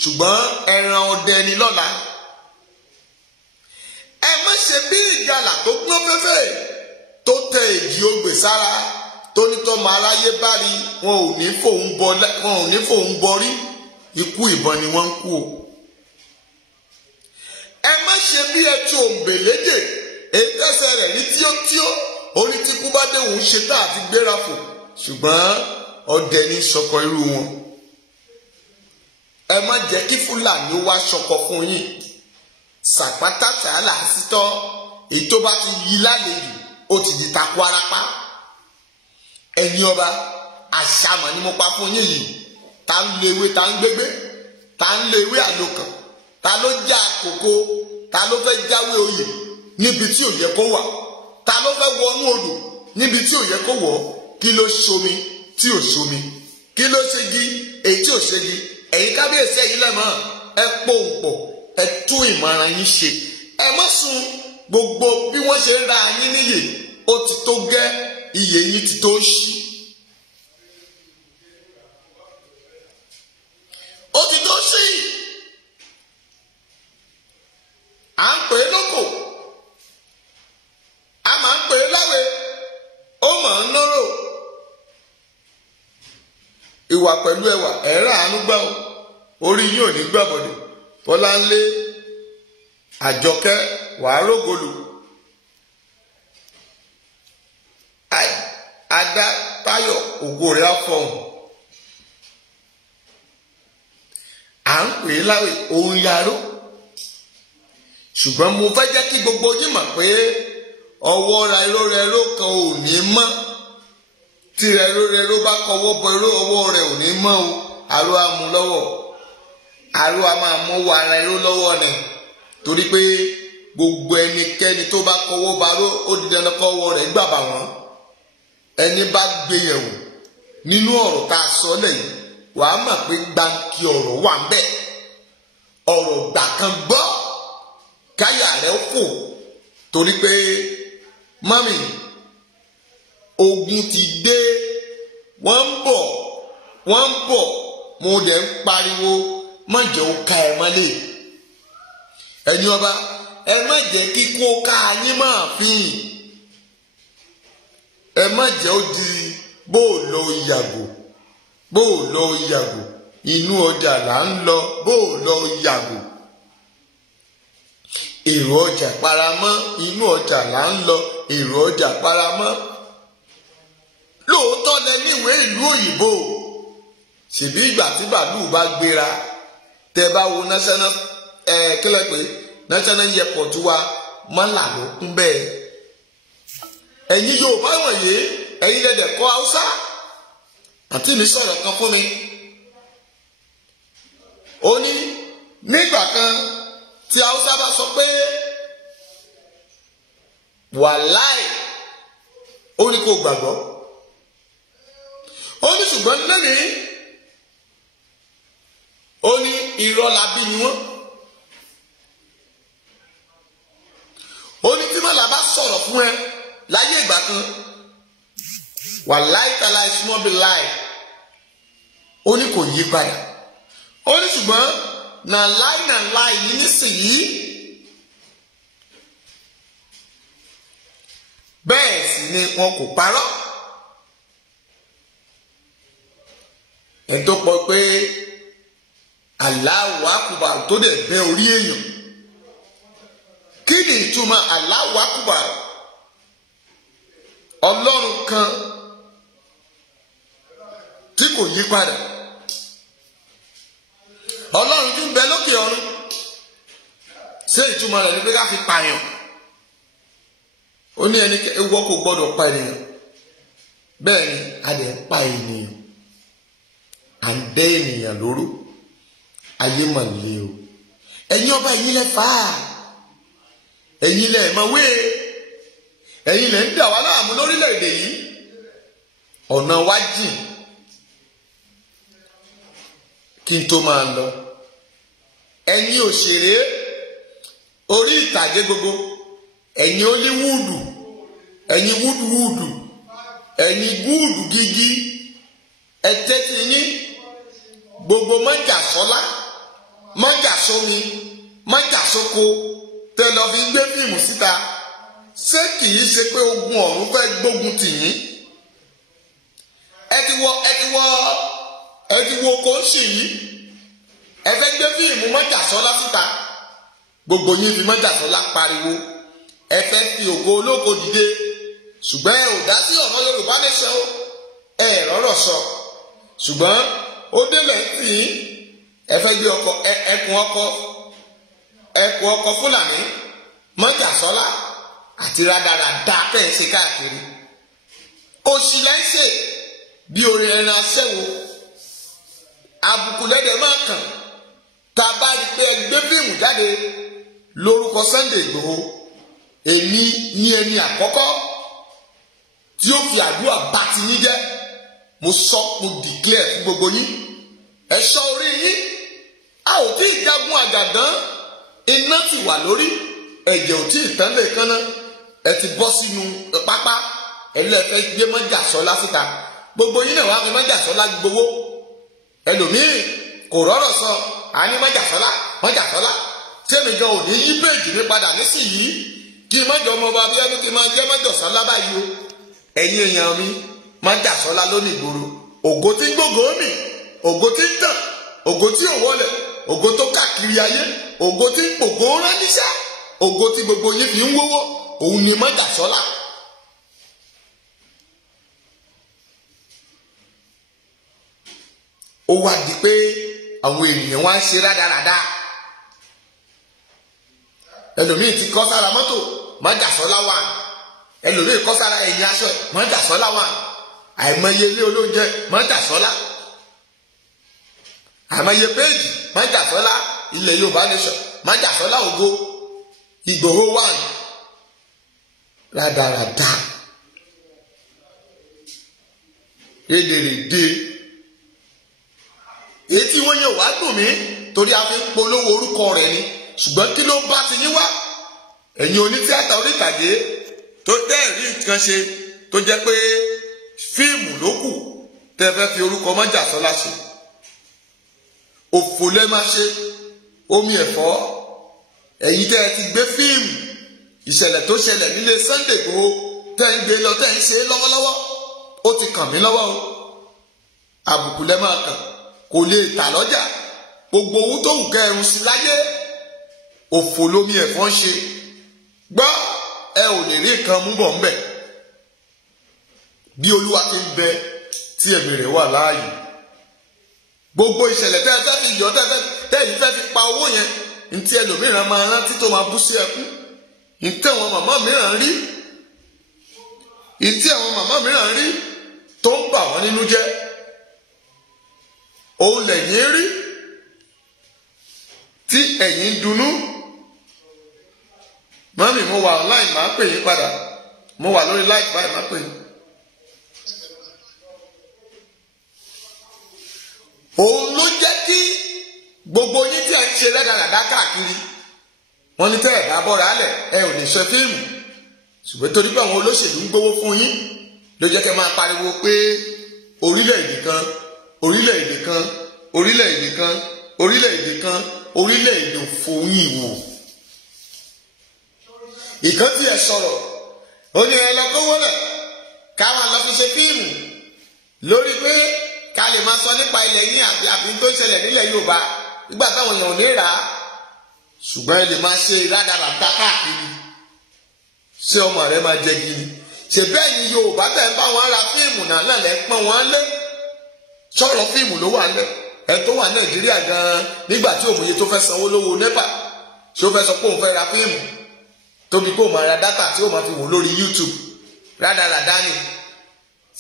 ṣùgbọ́n ẹran ọdẹ ni lọ́la ẹ má ṣe bí ìjàlá tó gbọ́n fẹ́fẹ́ tó tẹ èjì ogbè sára tó ní tọ́mọ aráyé bá rí wọn ò ní fòun bọrí ikú ìbọn ni wọ́n ń kú o ẹ má ṣe bí ẹtù òǹbèlédè èyí tẹ́sẹ̀ rẹ̀ ní tíótíó orí tí kú bá dé òun ṣe tá àti gbéra fò ṣùgbọ́n ọdẹ ní sọkọ irú wọn ẹ má jẹ́ kí Fúlàní wá sọkọ fún yín sàpátá tààlà sítọ́ èyí tó bá ti yí lálejò ó ti di takú arapa ẹ̀yin ọba àṣàmọ̀ ni mo pa fún yín yìí ta ń lo ewé ta ń gbégbé ta ń lo ewé àlòkàn ta ló já kòkó ta ló fẹ́ jáwé oyè níbi tí ò yẹ kó wà ta ló fẹ́ wọnú odò níbi tí ò yẹ kó wọ̀ kí ló ṣomi tí ò ṣomi kí ló ṣègi èyí tí ò ṣègi ẹ̀yin kábíyèsí ẹ̀yin lẹ́mọ̀ ẹ pòǹpọ̀ ẹ tún ìmọ̀ràn yín ṣe ẹ má sùn gbogbo bí wọ́n ṣe ń ra yín níyè ó ti tó gẹ́ iyè yín ti tó ṣí ó ti tó ṣí à ń pè é lóko a máa ń pè é láwe ó máa ń lọ́rọ̀ ìwà pẹ̀lú ẹwà ẹ̀rọ àánú gbà ó orí yóò ní gbàbọ̀dẹ̀ Bọ́láńlé Àjọkẹ́ wàá rògbòlù Adá Táyọ̀ ògo rẹ̀ á fọhùn. À ń pè é láwẹ̀ òun yaró. Ṣùgbọ́n mo fẹ́ jẹ́ kí gbogbo yín mọ̀ pé ọwọ́ rẹ̀ró kan ò ní mọ́. Tí rẹ̀ró bá kọwọ́ bọ ọwọ́ rẹ̀ ò ní mọ́ o. Aró á mú lọ́wọ́. Aró á máa mọ́wọ́ ara ẹ̀ró lọ́wọ́ ni. Torí pé gbogbo ẹnikẹ́ni tó bá kọwọ́ baró ó di dandan kọ́wọ́ rẹ̀ gbàbà wọ́n. Ẹni bá gbé yẹ̀wò nínú ọ̀rọ̀ tá a sọ lẹ́yìn wàá mọ̀ pé gbáǹkì ọ̀rọ̀ wà ń bẹ̀. Ọ̀rọ̀ gbà kan gbọ́ káyà rẹ̀ fò torí pé mami ogun ti dé wọ́n ń bọ̀ mo dẹ̀ ń pariwo má jẹ́ ó ká ẹ mọ́lẹ̀. Ẹ̀yin ọba ẹ má jẹ́ kíkó ká yín máa fi ẹ má jẹ́ ó di bó lọ yàgò inú ọjà là ń lọ bó lọ yàgò. Èrò ọjà paramọ́ inú ọjà là ń lọ èrò ọjà paramọ́. Lóòótọ́ lẹ níwèé ìlú òyìnbó ṣèbí ìgbà tí bàálù bá gbéra tẹ bá wo national kílẹ̀ pé national airport wa mọ́là ló kún bẹ́ẹ̀. Ẹ̀yin Yorùbá wọ̀nyí ẹ̀yin lẹ́dẹ̀ kọ́ Haúsá àti mi sọ̀rọ̀ kan fún mi. Ó ní nígbà kan tí Haúsá bá sọ pé wàláì ó ní kó gbàgbọ́. Ó ní ṣùgbọ́n lónìí ó ní irọ́ la bí ni wọ́n. Ó ní tí mọ́là bá sọ̀rọ̀ fún ẹ láyé ìgbà kan wàláì tàlà ìsúnmọ́ bí láì ó ní kò yí padà. Ó ní ṣùgbọ́n nà láì yìí nísìnyí bẹ́ẹ̀ sì ni wọn kò parọ́. Ẹni tó pọ̀ pé Allahu Akbar tó dẹ̀ bẹ́ orí èèyàn. Kí ni ìtumọ̀ Allahu Akbar? Ọlọ́run kan tí kò yí padà. Ọlọ́run tí ń bẹ lókè ọ̀run. Ṣé ìtumọ̀ rẹ̀ ni pé ká fi pààyàn? Ó ní ẹni ewọ́ kò gbọ́dọ̀ pa ènìyàn. Bẹ́ẹ̀ ni a dẹ̀ ń pa ènìyàn. À ń dẹ́ ènìyàn lóró. Ayé mà le o. Ẹ̀yin ọba ẹ̀yin lẹ fà á. Ẹ̀yin lẹ mọ̀wé. Ẹ̀yin lẹ ń dà wá láàmú lórílẹ̀‐èdè yìí. Ọ̀nà wa jìn. Kí n tó máa lọ. Ẹ̀yin òṣèré orí ìtàgé gbogbo. Ẹ̀yin Hollywood. Ẹ̀yin wúdúwúdù. Ẹ̀yin gúùdù gígí. Ẹ tẹ́tí yín. Gbogbo májàsọ́lá. Májàsómi. Májàsóko. Tẹ́lọ̀ fi gbé fíìmù síta. Ṣé kìí ṣe pé ogun ọ̀run fẹ́ gbógun tì yín? Ẹ ti wo kóńṣì yìí. Ẹ fẹ́ gbé fíìmù májàsọ́lá síta. Gbogbo yín fi májàsọ́lá pariwo. Ẹ fẹ́ fi ògo ológo dìde. Ṣùgbọ́n ẹ ò dá sí ọ̀rọ̀ Yorùbá nation o. Ẹ rọ́rọ̀ sọ. Ṣùgbọ́n ó délẹ̀ tì í. Ẹ fẹ́ gbé ẹkùn ọkọ̀ Fúlàní májàsọ́lá àti rádaràdà tẹ̀ ń ṣe káàkiri. Òṣì lẹ́sẹ̀ bí orin ẹran aṣẹ́wó. Àbùkù lẹ́dẹ̀ máa kàn. Tá a bá rí pé ẹgbẹ́ fíìmù jáde lórúkọ Sunday Igboho. Èmi ní ẹni àkọ́kọ́ tí ó fi àdúrà bá ti yín jẹ́. Mo declare fún gbogbo yín. Ẹ ṣọ́ orí yín. A ò tí ì jagun àjàdán. Iná ti wà lórí. Ẹ̀jẹ̀ ò tí ì tán lè kánná. Ẹ ti bọ́ sínú pápá. Ẹlẹ́fẹ́ gbé májàsọ́lá síta. Gbogbo yín náà wá fi májàsọ́lá gbowó. Ẹlòmíì kò rọ́rọ̀ sọ. A ní májàsọ́lá. Ṣé mi gan ò ní yí péjì mi padà nísìnyí? Kí mọ́jọ ọmọ ọba abíyá kí máa jẹ́ májàsọ́lá báyìí o. Ẹ̀yin èèyàn mi májàsọ́lá lónìí gbòòrò. Ògo tí ń gbógo mi. Ògo tí ń tàn. Ògo tí ò wọlẹ̀. Ògo tó káàkiri ayé. Ògo tí ń pògó rán níṣẹ́. Ògo tí gbogbo yín fi ń wówó. Òun ni májàsọ́lá. ó wá di pé àwọn ènìyàn wá ń ṣe rádaràda. ẹlòmíì ti kọ́ sára mọ́tò Májàsọ́lá wà, ẹlòmíì kọ́ sára ẹ̀yìn aṣọ Májàsọ́lá wà, àìmọye ilé olóúnjẹ Májàsọ́lá, àìmọye péèjì Májàsọ́lá, ilẹ̀ Yorùbá nation Májàsọ́lá ògo, Ìgbòho wà rádaràda rédèrèdè. èyí tí wọ́n yẹ wá dùn mí torí a fi ń polówó orúkọ rẹ̀ ni, ṣùgbọ́n kí ló bá ti yín wá ẹ̀yin onítíátà orí ìtàgé tó dẹ́ẹ̀rí nǹkan ṣe tó jẹ́ pé fíìmù ló kù tẹ́ fẹ́ fi orúkọ Májàsọ́lá ṣe. òfò lẹ́ máa ṣe omi ẹ̀fọ́. ẹ̀yin tẹ́ ẹ ti gbé fíìmù ìṣẹ̀lẹ̀ tó ṣẹlẹ̀ nílé Sunday Igboho tẹ́ ń gbé lọ tẹ́ ń ṣe lọ́wọ́lọ́wọ́, ó ti kàn mí lọ́wọ́ o. àbùkù lẹ́ máa kàn, kò lè tà lọ́jà. gbogbo owó tó wù kẹrùn sí láyé òfò lómi ẹ̀fọ́ ń ṣe. gbọ́ ẹ ò lè rí nǹkan mú bọ̀ ńbẹ̀ bí Olúwa ti ń bẹ tí ẹ̀mí rẹ̀ wà láàyè. gbogbo ìṣẹ̀lẹ̀ tẹ́ ẹ fẹ́ fi yọ tẹ́ ẹ fẹ́ fi pa owó yẹn ntí ẹlòmíràn máa rántí tó máa bú sí ẹkún, ntí àwọn màmá mìíràn rí, ntí àwọn màmá mìíràn rí tó ń bà wọ́n nínú jẹ́, òun lẹ́yìn rí tí ẹ̀yin ń dunnú. mọ́mì mo wà online máa pè yín padà, mo wà lórí live báyìí máa pè yín. òun ló jẹ́ kí gbogbo yín tí ẹ ń ṣe rẹ́dàràdá káàkiri wọ́n ní tẹ́ ẹ̀ bá bọ́ra lẹ̀ ẹ ò lè ṣe fíìmù, ṣùgbọ́n torí pé àwọn olóṣèlú ń gbówó fún yín ló jẹ́ kẹ́ máa pariwo pé orílẹ̀-èdè kan orílẹ̀-èdè kan orílẹ̀-èdè kan orílẹ̀-èdè kan orílẹ̀-èdè fòyìn ìwò. ìkan tí ẹ sọ̀rọ̀ ó ní ẹ lọ kówó lẹ̀ káwọn lọ fi ṣe fíìmù lórí pé ká lè máa sọ nípa ilẹ̀ yín àbí tó ń ṣẹlẹ̀ nílẹ̀ Yorùbá nígbà táwọn èèyàn ò ní rà á, ṣùgbọ́n ẹ lè máa ṣe rádaràdá káàkiri. ṣé ọmọ rẹ máa jẹ gidi? ṣe bẹ́ẹ̀ ni Yorùbá tẹ̀ ń bá wọn ra fíìmù náà lẹ̀ ń pọ́n wọn lé. sọ̀rọ̀ fíìmù ló wà lẹ̀ ẹ tó wà Nàìjíríà gan-an nígbà tí òmòye tó fẹ́ sanwó lówó NEPA ṣé ó fẹ́ sọ pé òun fẹ́ ra fíìmù tóbi kó máa ra dátà tí ó máa fi wò lórí YouTube rádaràdá ni.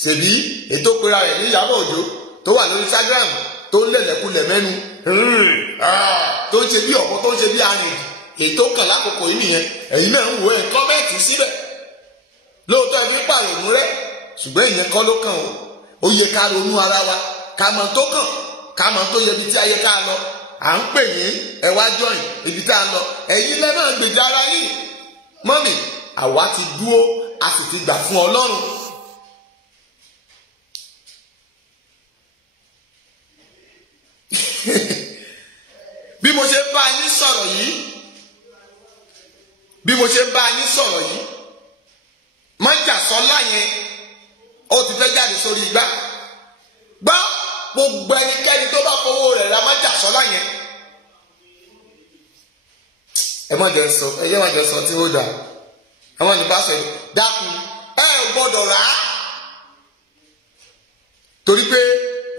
ṣèbí ètò ìpera rẹ̀ ní Ìyábọ̀ Òjó tó wà lórí Instagram tó ń lẹ̀lẹ̀kulẹ̀ mẹ́nu tó ń ṣe bí ọ̀pọ̀ tó ń ṣe bí arìn ètò kan lákòókò yìí nìyẹn. ẹ̀yin náà ń wo ẹ̀ kọ́mẹ́ǹtì síbẹ̀ lóòótọ́ ẹ fi ń pàrònú rẹ̀, ṣùgbọ́n ìyẹn kọ́ ló kàn ó yẹ ká ronú ara wa ká mọ tó kàn ká mọ tó yẹ ibi tí ayé ká lọ. à ń pè yín ẹ wá jọyìn ibi tá a lọ, ẹ̀yin lẹ́ náà gbèjà ara yìí. mọ́mì àwa ti dúró a sì ti gbà fún Ọlọ́run. bí mo ṣe bá yín sọ̀rọ̀ yìí Májàsọ́lá yẹn ó ti fẹ́ jáde sórí igbá. gbọ́ gbogbo ẹnikẹ́ni tó bá fowó rẹ̀ ra Májàsọ́lá yẹn ẹ má jẹ́ sọ tí ó dà àwọn ìbáṣẹ dákun ẹ ò gbọ́dọ̀ rà á torí pé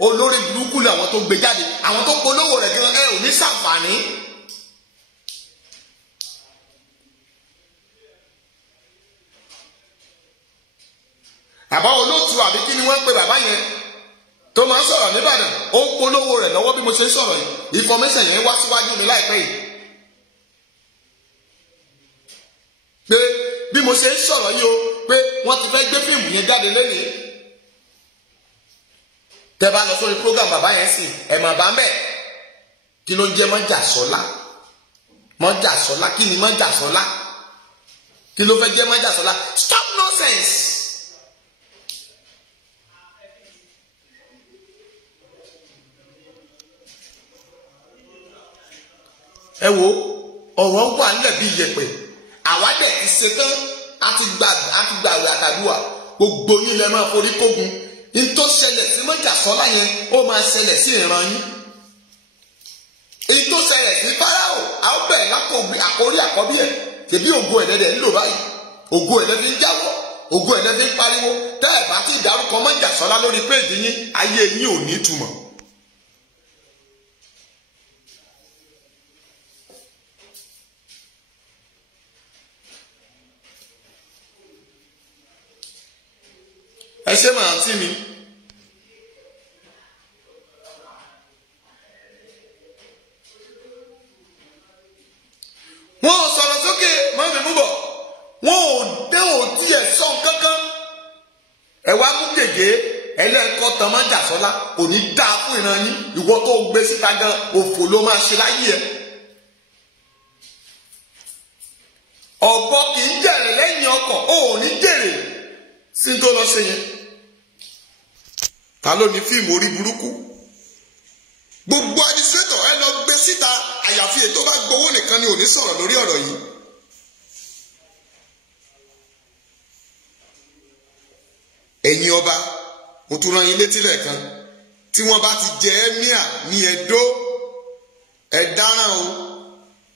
olórí burúkú làwọn tó gbé jáde, àwọn tó polówó rẹ̀ gan ẹ ò ní ṣàǹfààní. àbá olóòtú àbí kí ni wọ́n ń pe bàbá yẹn tó máa ń sọ̀rọ̀ nìbàdàn ó ń polówó rẹ̀ lọ́wọ́ bí mo ṣe ń sọ̀rọ̀ yìí, information yẹn wá síwájú mi láìpẹ́ yìí pé bí mo ṣe ń sọ̀rọ̀ yìí o pé wọ́n ti fẹ́ gbé fíìmù yẹn jáde lẹ́yìn. tẹ́ bá lọ sórí program bàbá yẹn sì ẹ̀ mà bá ń bẹ̀ kí ló ń jẹ́ Májàsọ́lá kí ni Májàsọ́lá kí ló fẹ́ jẹ́ Májàsọ́lá? stop nonsense. ẹ wo ọ̀rọ̀ wà nílẹ̀ bí iyẹ̀pẹ̀ àwa dẹ̀ ti ṣetán àti gbàgbé àtàdúrà gbogbo yín lẹ́ máa forí kógun. ní tó ṣẹlẹ̀ sí Májàsọ́lá yẹn ó máa ṣẹlẹ̀ sí ìran yín. ní tó ṣẹlẹ̀ sí Fáráò a ó bẹ̀rẹ̀ àkórí àkọ́bí ẹ̀ tẹ̀bí ògo ẹ̀lẹ́dẹ̀ ń lò báyìí, ògo ẹ̀lẹ́dẹ̀ ń jáwọ́, ògo ẹ̀lẹ́dẹ̀ ń pariwo. tẹ́ ẹ̀ bá ti dárúkọ Májàsọ́lá lórí péèjì yín ayé yín ò ní túmọ̀. ṣé màá tí mi. wọn ò sọ̀rọ̀ sókè mọ́ mi mú bọ̀ wọn ò tiẹ̀ sọ kankan. ẹ wá mú gègé ẹlẹ́ẹ̀kọ́ tán máa jà sọ́lá kò ní dáa fún ìran yín ìwọ tó gbé síta gan òfò ló máa ṣe láyé ẹ. ọ̀bọ kì í jèrè lẹ́yìn ọkọ̀ ó ní jèrè sí tó lọ ṣe yẹn. ta ló ní fíìmù orí burúkú? gbogbo administrator ẹ lọ gbé síta àyàfi ètò bá gbowó nìkan ni ò ní sọ̀rọ̀ lórí ọ̀rọ̀ yìí. ẹ̀yin ọba mo tún rán yín létí lẹ́ẹ̀kan tí wọ́n bá ti jẹ ẹ́míà ní Ẹdó ẹ dáràn o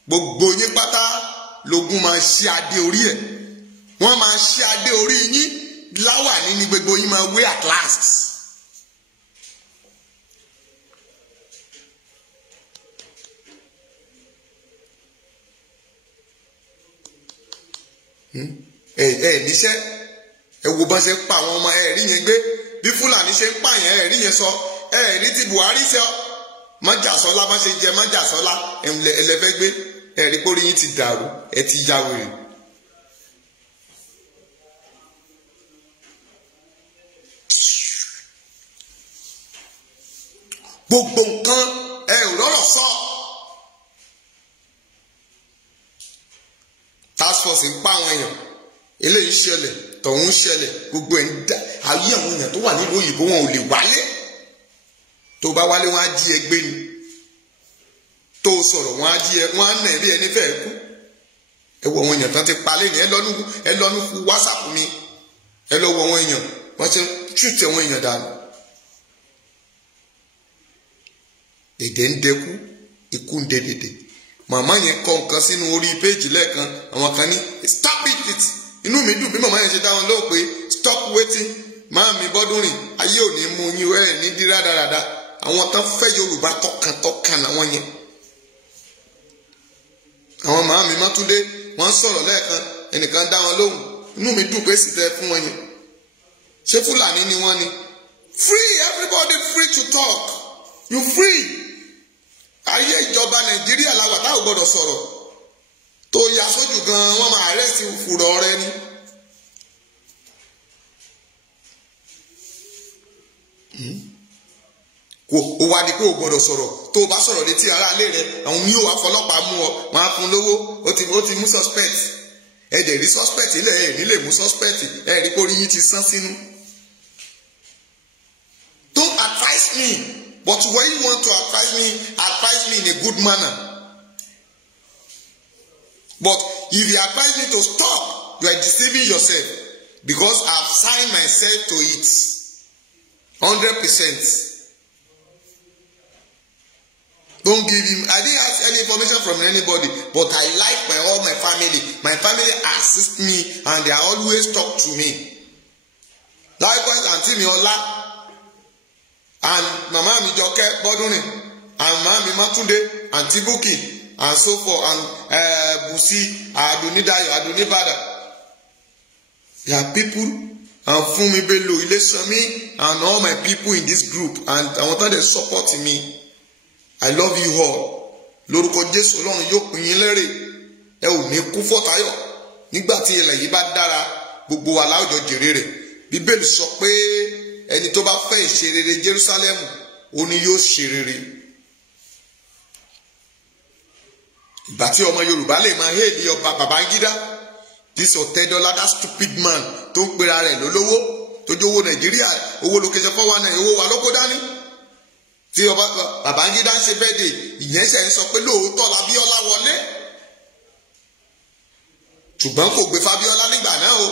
gbogbo yín pátá lógún máa ṣí adé orí ẹ̀ wọ́n máa ṣí adé orí yín láwàní ní gbogbo yín máa wé at last. Níṣẹ́ ẹ wo bá ṣe ń pa àwọn ọmọ rí yẹn gbé bí Fúlàní ṣe ń pààyàn rí yẹn sọ rí ti Buhari sọ májàsọ́lá bá ṣe jẹ májàsọ́lá ẹlẹ́fẹ́ gbé rí pórí yín ti dàrú ẹ ti ya wèrè. gbogbo nǹkan ò rọrọ sọ. task force ń pa àwọn èèyàn eléyìí ṣẹlẹ̀ tọ̀hún ṣẹlẹ̀ gbogbo ẹ̀ ń dá ayé àwọn èèyàn tó wà nílùú òyìnbó wọn ò lè wálé tó bá wálé wọn á jí ẹ gbé ni tó sọ̀rọ̀ wọn á jí ẹ wọn á nà ẹ bí ẹni fẹ́ẹ́ kú ẹ wọ àwọn èèyàn tán ti palẹ̀ ní ẹ lọ́nu fún WhatsApp mi ẹ lọ wọ àwọn èèyàn wọ́n ti ṣùtì àwọn èèyàn dànù dèdè ń dẹkú ikú ń dé dèdè màmá yẹn kọ nǹkan sínú orí péjì lẹ́ẹ̀kan àwọn kan ní stop it inú mi dùn bí màmá yẹn ṣe dá wọn lóò pé stop waiting máa mi bọ́dún rìn ayé ò ní mú yín ẹ̀ ní dí rádaràda àwọn tán fẹ́ Yorùbá tọkàntọkàn àwọn yẹn. àwọn màmá mi Mátúndé wọ́n sọ̀rọ̀ lẹ́ẹ̀kan ẹnìkan dá wọn lóhùn inú mi dùn pé sì tẹ fún wọn yẹn ṣé Fúlàní ni wọ́n ni free everybody free to talk you free. ayé ìjọba Nàìjíríà làwà táwọn gbọ́dọ̀ sọ̀rọ̀ tó ya sójú gan wọ́n máa rẹ́sì fùrọ̀ rẹ ni. kò wá di pé o gbọ́dọ̀ sọ̀rọ̀ tó o bá sọ̀rọ̀ létí ara ilé rẹ àwọn mi ò wá fọlọ́pàá mú ọ wọ́n á fún lówó ó ti mú suspect ẹ dẹ̀ rí suspect ilẹ̀ ẹ̀ nílé mú suspect ẹ̀ rí pórí yín ti sán sínú. Don't advise me. But when you want to advise me in a good manner. But if you advise me to stop, you are deceiving yourself. Because I have signed myself to it. 100%. Don't give him. I didn't ask any information from anybody. But I like all my family. My family assist me and they always talk to me. Likewise, Auntie Miola. And Mama mi Jọkẹ́ Bọ́dúnrìn and Mama mi Mátúndé and Tibuki and so forth and Busi Adunidayo Adunibada. There are people and Funmi Bello Ilesami and all my people in this group and I want them to support me. I love you all. Lórúkọ Jésù Ọlọ́run yóò pín yín lérè. Ẹ ò ní kú fọ́tayọ̀. Nígbà tí ilẹ̀ yìí bá dára gbogbo wa láwùjọ jèrè rẹ̀. Bíbélì sọ pé ẹni tó bá fẹ́ ìṣerere Jerusalem ó ní yóò ṣerere. ìgbà tí ọmọ Yorùbá lè máa hélì ọba Babangida this Ọ̀tẹ́dọ́lá that stupid man tó ń pera rẹ̀ lólówó tó jówó Nàìjíríà owó location 419 owó wa ló kó dání tí ọba Babangida ń ṣe birthday ìyẹn ṣe ń sọ pé lóòótọ́ l'Abíọ́lá wọlé ṣùgbọ́n kò gbé Fábíọ́lá nígbà náà o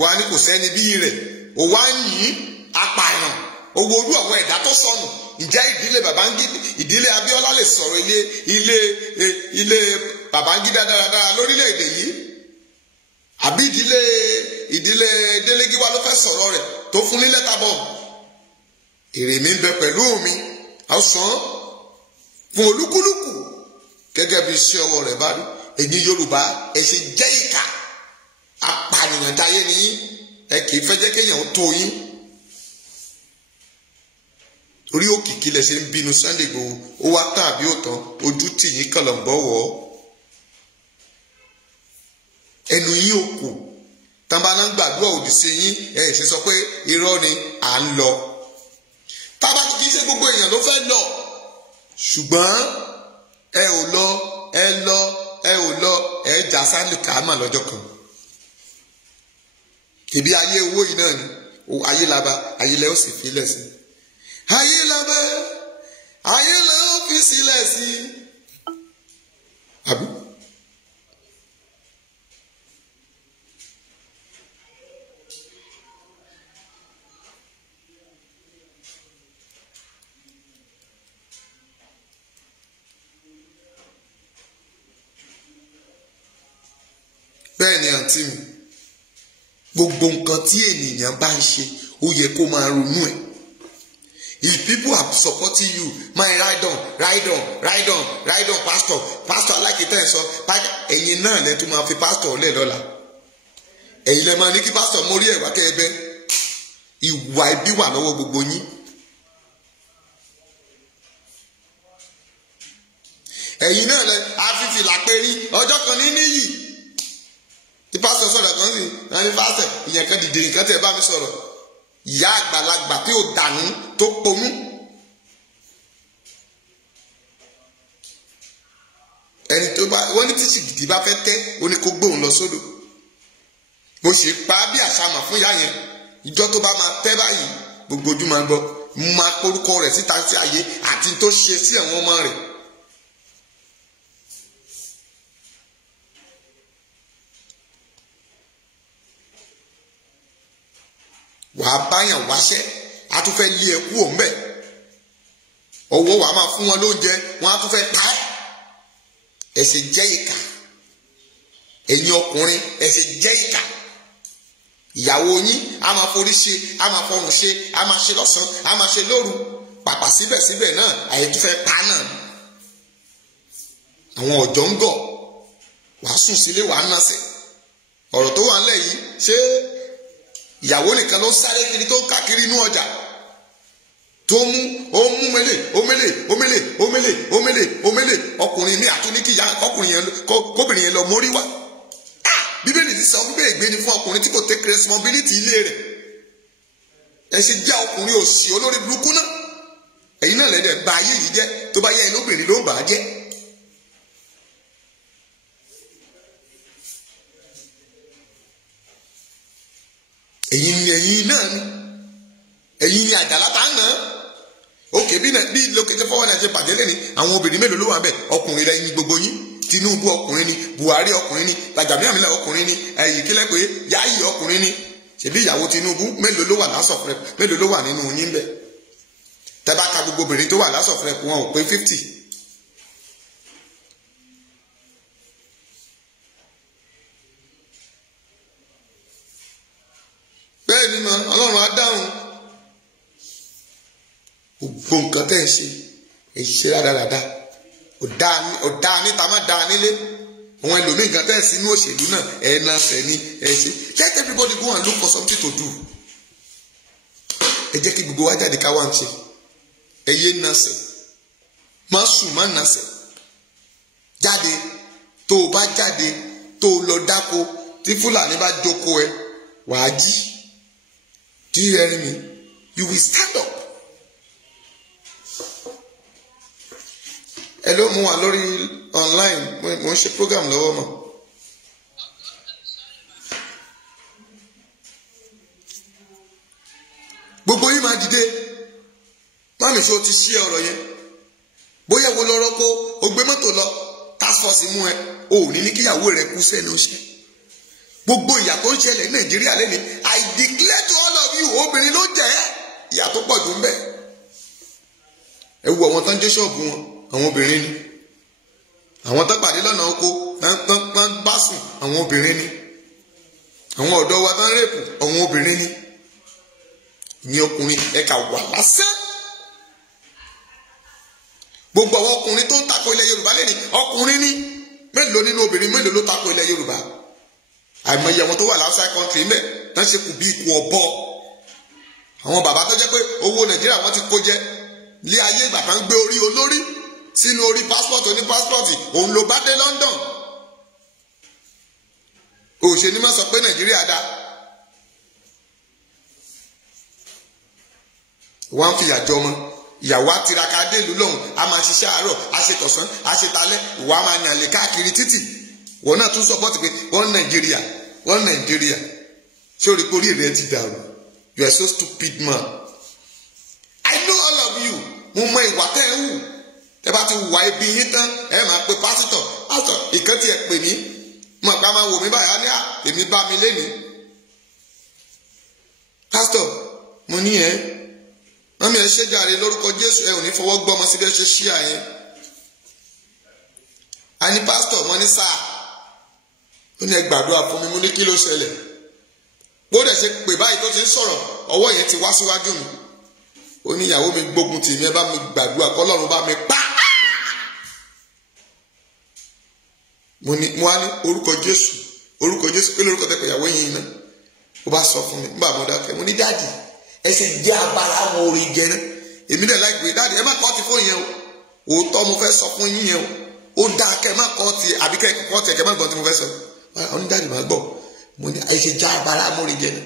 wà ní kò sẹ́ni bí rẹ̀ ó wá ń yìn apààyàn owó orú àwọn ẹ̀dá tó sọnù ǹjẹ́ ìdílé Babangida ìdílé Abíọ́lá lè sọ̀rọ̀ ilé Babangida dáradára lórílẹ̀‐èdè yìí àbí ìdílé Délégiwá ló fẹ́ sọ̀rọ̀ rẹ̀ tó fún ní lẹ́tà bọ̀ èrè mi ń bẹ pẹ̀lú mi àwòsàn fún olúkúlùkù gẹ́gẹ́ bí iṣẹ́ ọwọ́ rẹ̀ bá rí ẹ̀yin Yorùbá ẹ ṣe jẹ́ ìkà apànìyàn jayé ni ẹ kì í fẹ́ jẹ́ kéèyàn ó tó yín orí òkìkí lẹ ṣe ń bínú Sunday Igboho, ó wá tán àbí ó tán, ojú tì yín kànlọ̀ǹbọ̀ wọ̀ ọ́. Ẹnu yín ò kù, tán bá náà gbàdúrà òdì sí yín ẹ ṣe sọ pé irọ́ ni à ń lọ. Tábà kì í ṣe gbogbo èèyàn ló fẹ́ lọ, ṣùgbọ́n ẹ ò lọ, ẹ lọ, ẹ ò lọ, ẹ jà sáàlì kàámà lọ́jọ́ kan. Kìbí ayé owó yìí náà ni, ayé laba, ayé lẹ́ ó sì filẹ̀ sí. Ayé laba, ayé lẹ́ ó fi sílẹ̀ sí. Àbí? Bẹ́ẹ̀ ni àǹtí mi, gbogbo nǹkan tí ènìyàn bá ń ṣe ó yẹ kó máa ronú ẹ̀. If people are supporting you, my ride on, ride on, ride on, ride on, pastor, pastor alákìtẹ́ ẹ̀ sọ, ẹ̀yin náà lẹ́ tún máa fi pastor lẹ̀ lọ́la. Ẹ̀yin lẹ́ máa ní kí pastor mórí ẹ̀ wá kẹ́ ẹ bẹ́. Ìwà ibi wà lọ́wọ́ gbogbo yín. Ẹ̀yin náà lẹ́ afífìlà pérí ọjọ́ kan ní níyì. Tí pásítọ̀ sọ̀rọ̀ kan sí ẹni pásítọ̀ ìyẹn kan dìde nǹkan tẹ̀ bá mi sọ̀rọ̀, ìyá àgbàlagbà tí ò dànù tó ponú. Ẹni tó bá wọ́n ní tíṣì gidi bá fẹ́ tẹ́ ó ní kó gbóhùn lọ sódò. Mo ṣe pa á bí àṣàmà fún ìyá yẹn, ìjọ tó bá máa tẹ́ báyìí gbogbo ojú máa gbọ́, máa porúkọ rẹ̀ síta sí ayé àti tó ṣe sí àwọn ọmọ rẹ̀. Wàá báyàn wáṣẹ́, a tún fẹ́ lé ẹkú òǹbẹ̀, ọwọ́ wàá máa fún wọn lóúnjẹ, wọn á tún fẹ́ pa ẹ́. Ẹ̀ṣẹ̀ jẹ́ ìkà, ẹ̀yin ọkùnrin ẹ̀ṣẹ̀ jẹ́ ìkà. Ìyàwó yín a máa forí ṣe, a máa fọrùn ṣe, a máa ṣe lọ́sàn-án, a máa ṣe lóru, pàpà síbẹ̀síbẹ̀ náà àyè tún fẹ́ pa náà. Àwọn ọ̀jọ́ ń gọ̀, wàá sùn sílé wàá násẹ̀. Ọ̀rọ̀ tó wà ńlẹ̀ yìí ṣé ìyàwó nìkan ló ń sáré kiri tó ń káàkiri inú ọjà tó mú omele ọkùnrin mi àtúnikìyà ọkùnrin yẹn kóbìnrin yẹn lọ mórí wá. Bíbélì ti sọ wípé ègbé ni fún ọkùnrin tí kò take responsibility ilé rẹ̀. Ẹ ṣe jẹ́ ọkùnrin òṣì olórí burúkú náà. Ẹ̀yin náà lẹ́dẹ̀ bà ayé yìí jẹ́, tó bá yẹ lóbìnrin ló bà á jẹ́. Ẹ̀yin náà ni, ẹ̀yin ni àjàlá tá ń nà án. Òkè bí lókèjẹ́ fọwọ́ náà ṣe pàdé lẹ́ni, àwọn obìnrin mélòó ló wà bẹ́ẹ̀? Ọkùnrin rẹ̀ yin gbogbo yín. Tinubu ọkùnrin ni, Buhari ọkùnrin ni, Gbajabiamila ọkùnrin ni, kílẹ̀ pé Yayi ọkùnrin ni. Ṣèbí ìyàwó Tinubu mélòó ló wà lásọ̀fẹ́, mélòó ló wà nínú yín bẹ́ẹ̀? Tẹ́bá ka gbogbo obìnrin tó wà lásọ̀fẹ́ wọn ò pé 50. Bẹ́ẹ̀ ni mà Ọlọ́run á dáhùn. Gbogbo nǹkan tẹ́ ẹ ṣe, ẹ ṣe rádaràda. Ọ̀dà níta má dáa nílé. Àwọn ẹlòmíì nǹkan tẹ́ ẹ sí inú òṣèlú náà ẹ̀ náà fẹ́ ní ẹ ṣe. Let everybody go and look for something to do. Ẹ jẹ́ kí gbogbo wa jáde ká wá ń ṣe. Ẹ yé nasẹ̀, má sùn má nasẹ̀. Jáde, tó o bá jáde, tó o lọ dáko, tí Fúlàní bá jókòó ẹ, wàá jí. Do you hear me? You will stand up. Hello, mo wà lórí online, mo ń ṣe program lọ́wọ́ mọ́. Gbogbo yín máa dìde. Máàmì ṣó ti ṣí ọ̀rọ̀ yẹn. Bóyá wo lọ rọ́kó, o gbé mọ́tò lọ, task force mú ẹ, o ò ní ní kíyàwó rẹ kú sẹ́nu iṣẹ́. Gbogbo ìyà tó ń ṣẹlẹ̀ ní Nàìjíríà lẹ́ni, I declare to all of you, obìnrin ló jẹ́ ìyà tó pọ̀ jù ń bẹ. Ẹ wo àwọn tán jẹ́ ṣọ́ọ̀bù wọn, àwọn obìnrin ni. Àwọn tán pàdé lọ́nà oko, tán bá sùn, àwọn obìnrin ni. Àwọn ọ̀dọ́ wa tán rèpù, àwọn obìnrin ni. Ní ọkùnrin ẹ̀ka wà lásán. Gbogbo àwọn ọkùnrin tó ń tako ilẹ̀ Yorùbá lẹ́ni, ọkùnrin ni. Mélòó nínú obìnrin mélòó ló tako ilẹ̀ Yorùbá? Àìmọye àwọn tó wà outside country mẹ́ tán ṣe kù bí ikú ọ̀bọ. Àwọn bàbá tó jẹ́ pé owó Nàìjíríà wọ́n ti kó jẹ, lé ayé ìgbà kan gbé orí olórí sínú orí passport oní passport òun ló bá dé London. òṣèlú má sọ pé Nàìjíríà dá. wọ́n fi ìyàjọ́ ọmọ ìyàwó àtiraka délùú lọ́hùn a máa ṣiṣẹ́ àárọ̀ a ṣe tọ̀sán a ṣe talẹ́ ìwà máa yàn lè káàkiri títì wọ́n náà tún sọpọ́tì pé wọ́n Nàìjíríà ṣé o rí pé orí rẹ ti dàrú? You are so stupid man. I know all of you. mo mọ ìwà tẹ́ ẹ hù tẹ́ bá ti wà ibi yín tán ẹ máa pe pásítọ̀ ìkan tí ẹ pè mí mo àgbà máa wò mí báyà ní èmi bá mi lénìí. pásítọ̀ mo ní ẹ mọ́mí ẹ ṣe jàre lórúkọ Jésù ẹ ò ní fọwọ́ gbọ́mọ síbi ẹ ṣe ṣíà yẹn. a ní pásítọ̀ mo ní sáà ó ní ẹ gbàdúrà fún mi mo ní kí ló ṣẹlẹ̀ bó dẹ̀ ṣe pè báyìí tó ti ń sọ̀rọ̀ ọwọ́ yẹn ti wá síwájú mi ó ní ìyàwó mi gbógun tì mí ẹ bá mi gbàdúrà kọ́lọ́run bá mi pa. mo wá ní orúkọ Jésù pé lórúkọ tẹ́ pé ìyàwó yìí náà ó bá sọ fún mi nígbà mo dákẹ́ mo ní dáàdì ẹ ṣe jẹ́ abala àwọn orin jẹ náà èmi dẹ̀ láì pé dáàdì ẹ má kọ́ ti fún yẹn o òótọ́ mo fẹ́ sọ fún yín yẹn o ó dáa kẹ́ ẹ má kọ́ ti àbí kẹ́ ẹ kọ́ ti ẹ kẹ́ ẹ má gbọ́n tí mo fẹ́ sọ ọ ní dáàdì má gbọ́ mo ní ẹ ṣe jẹ́ abala àwọn orin jẹ náà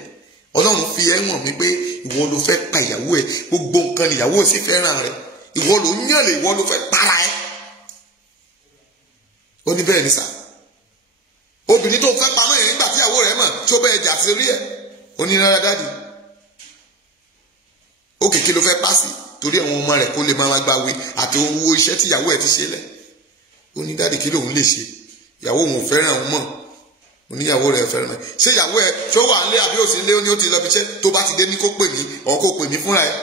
Ọlọ́run fi ẹ́ hàn mí pé ìwọ ló fẹ́ pa ìyàwó ẹ gbogbo nǹkan ìyàwó sì fẹ́ràn rẹ ìwọ ló yàn lè ìwọ ló fẹ́ para ẹ. ó ní bẹ́ẹ̀ ni sà obìnrin tó fẹ́ pamọ́ yẹn nígbà tí ìyàwó rẹ̀ mọ̀ tí ó bẹ́ẹ̀ jà sí orí ẹ̀ ó ní rárá dáàdì ó kèké ló fẹ́ pàṣẹ torí àwọn ọmọ rẹ̀ kó lè máa gbàwé àti owó iṣẹ́ tí ìyàwó ẹ̀ ti ṣe lẹ̀ ó ní dáàdì kí lòun lè ṣe ìyàwó òun ò fẹ́ràn òun mọ̀ oníyàwó rẹ̀ fẹ́ràn ẹ̀ ṣé ìyàwó ẹ̀ tó wà nílé àbí òsì nílé ó ní ó ti lọ bí iṣẹ́ tó bá ti dé ní kó pè mí ọ̀ kó pè mí fúnra ẹ̀.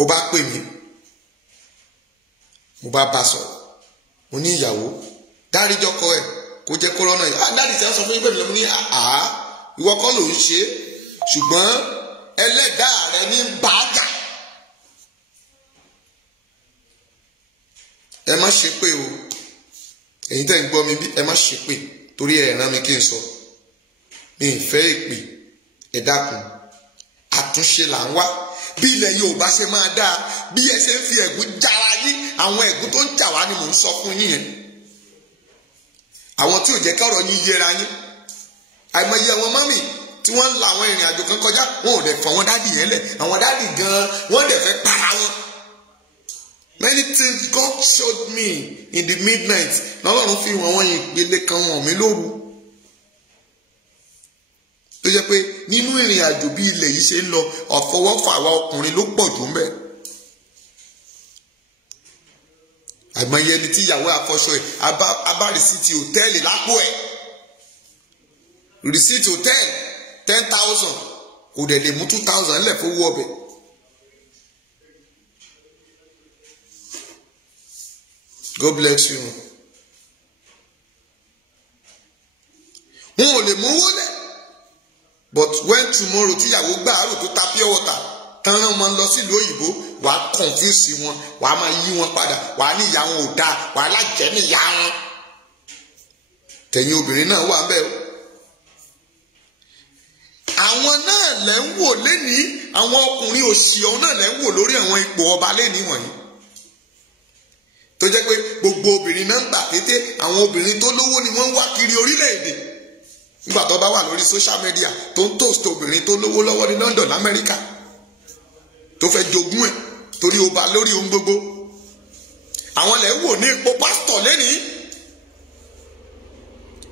ó bá pè mí mo bá bá sọ̀rọ̀ mo ní ìyàwó dáríjọkọ ẹ̀ kó jẹ́ kó rọ́nà yìí dáàdì tí wọ́n sọ fún yín pé mi lọ ní ìwọ kọ́ ló ń ṣe ṣùgbọ́n ẹlẹ́dàá rẹ ní bàájà. ẹ má ṣe pé o ẹ̀yin tẹ́ ń gbọ́ mi bí ẹ má ṣe pé torí ẹ rán mi kí n sọ mi ì fẹ́ èpè ẹ dákun àtúnṣe là ń wá bí ilẹ̀ Yorùbá ṣe máa dáa bí ẹ ṣe ń fi ẹ̀gún jára yín àwọn ẹ̀gún tó ń jà wá ni mò ń sọ fún yín yẹn àwọn tí ò jẹ́ kọ́rọ̀ yín yẹra yín àìmọye àwọn mọ́mì tí wọ́n ń la àwọn ìrìn àjò kan kọjá wọn ò dẹ̀ fọ àwọn dádì yẹn lẹ̀ àwọn dádì gan-an wọ́n dẹ̀ fẹ́ para wọn. Many things God showed me in the midnight lọ́lọ́run fi wọ́n wọ́n ìpele kan wọ̀n mí lóru tó jẹ́ pé nínú ìrìn àjò bí ilẹ̀ yìí ṣe ń lọ ọ̀fọwọ́fà àwa ọkùnrin ló pọ̀ jù ń bẹ̀. àìmọye ẹni tí ìyàwó àfọṣọ ẹ̀ abá rìsíìtì hòtẹ́ẹ̀lì lápò ẹ̀ rìsíìtì hòtẹ́ẹ̀lì 10,000 kò dẹ̀ lè mú 2,000 lẹ̀ fowó ọbẹ̀. God bless you. wọn ò lè mú wọlé but when tomorrow tíyàwó gbà àrò tó ta pure water tán rán wọn lọ sílùú òyìnbó wà á confuse wọn wà á máa yí wọn padà wà á ní ìyá wọn ò dáa wà á lájẹ́ ní ìyá wọn. tẹ̀yìn obìnrin náà wà bẹ́ẹ̀ o. àwọn náà lẹ́ ń wò lénìí àwọn ọkùnrin òṣì ọ̀hún náà lẹ́ ń wò lórí àwọn ipò ọba lénìí wọ̀nyí. tó jẹ́ pé gbogbo obìnrin náà ń gbà pété àwọn obìnrin tó lówó ni wọ́n ń wá kiri orílẹ̀-èdè nígbà tó bá wà lórí social media tó ń toast obìnrin tó lówó lọ́wọ́ ní London Amẹ́ríkà tó fẹ́ jogún ẹ̀ torí ó bá lórí ohun gbogbo àwọn lẹ́ wò ní ipò pásítọ̀ lẹ́nìí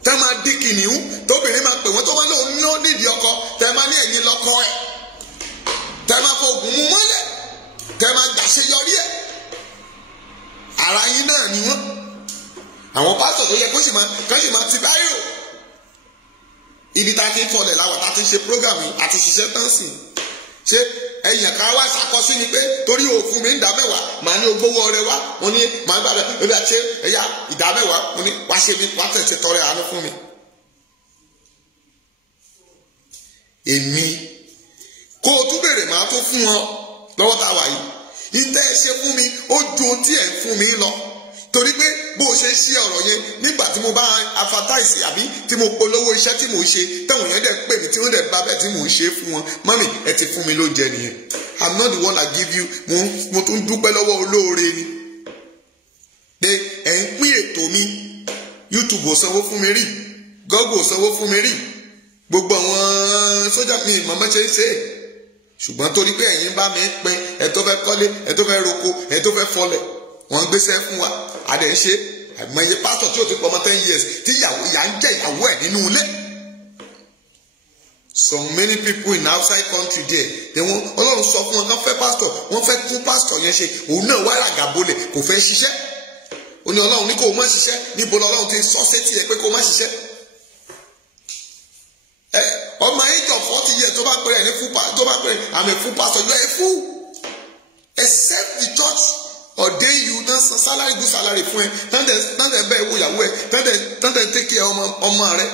tẹ́ máa dí kìnìún tóbìnrin máa pè wọ́n tó máa lóun ní ó nídìí ọkọ tẹ́ máa ní ẹ̀yìn lọ́kọ ẹ̀ tẹ́ máa fọ ògùn mú mọ́lẹ̀ tẹ́ máa gbàṣeyọrí ẹ̀ ara yín náà ni wọ́n àwọn pásítọ̀ tó yẹ kó sì máa ti báyò ibi tá a ti ń fọlẹ̀ láwọn tá a ti ń ṣe program yìí àti ṣiṣẹ́ tán sí ṣé ẹ̀yìn kan wá ṣàkọsí ni pé torí òfin mi ń dá mẹ́wàá màá ní ogbówó ọrẹ wá mo ní màá gbàgbé ebi àti ẹ̀yà ìdá mẹ́wàá mo ní wá ṣe mi wá tẹ̀sí tọrẹ àánú fún mi. èmi kó o tún bèrè màá tún fún ọ lọ́wọ́ tá a wà yìí ìtẹ́ ẹ ṣe fún mi ó ju ohun tí ẹ̀ ń fún mi lọ torí pé bó o ṣe ṣí ọ̀rọ̀ yẹn nígbà tí mo bá advertise àbí tí mo polówó iṣẹ́ tí mò ń ṣe táwọn èèyàn dẹ̀ pè mí tí wọ́n dẹ̀ bá bẹ́ẹ̀ tí mò ń ṣe fún wọn mọ́mì ẹ ti fún mi lóúnjẹ nìyẹn. I'm not the one that give you mo tún dúpẹ́ lọ́wọ́ olóore ni pé ẹ̀ ń pín ètò mi YouTube ò sanwó fún mi rí Google ò sanwó fún mi rí gbogbo àwọn sójà mi mọ̀mọ́ ṣe ń ṣe ṣùgbọ́n torí pé ẹ̀yin bá mi pín ẹ̀ tó fẹ́ kọ́lé ẹ̀ tó fẹ́ roko ẹ̀ tó fẹ́ fọlẹ̀ wọ́n gbéṣẹ́ fún wa adẹ̀ ń ṣe àìmọye pásítọ̀ tí ò ti pọ̀ mọ́ 10 years tí ìyá ń jẹ́ ìyàwó ẹ̀ nínú ilé. So many people in outside country there they wọ́n ọlọ́run sọ fún wọn kán fẹ́ pásítọ̀ wọ́n fẹ́ kún pásítọ̀ yẹn ṣe òun náà wá ràgàbolẹ̀ kò fẹ́ ṣiṣẹ́ ó ní ọlọ́run ní kó o má ṣiṣẹ́ níbo lọ́lọ́run ti sọ sétí ẹ pé kó o má ṣiṣẹ́. Ọmọ age of 40 years tó bá pẹ̀rẹ̀ ní fún tó bá pẹ̀rẹ̀ àmì fún pastor you are a fool except the church ordain you dan san salary good salary fún ẹ tán dẹ̀ bẹ́ẹ̀ wo ìyàwó ẹ tán dẹ̀ take care ọmọ rẹ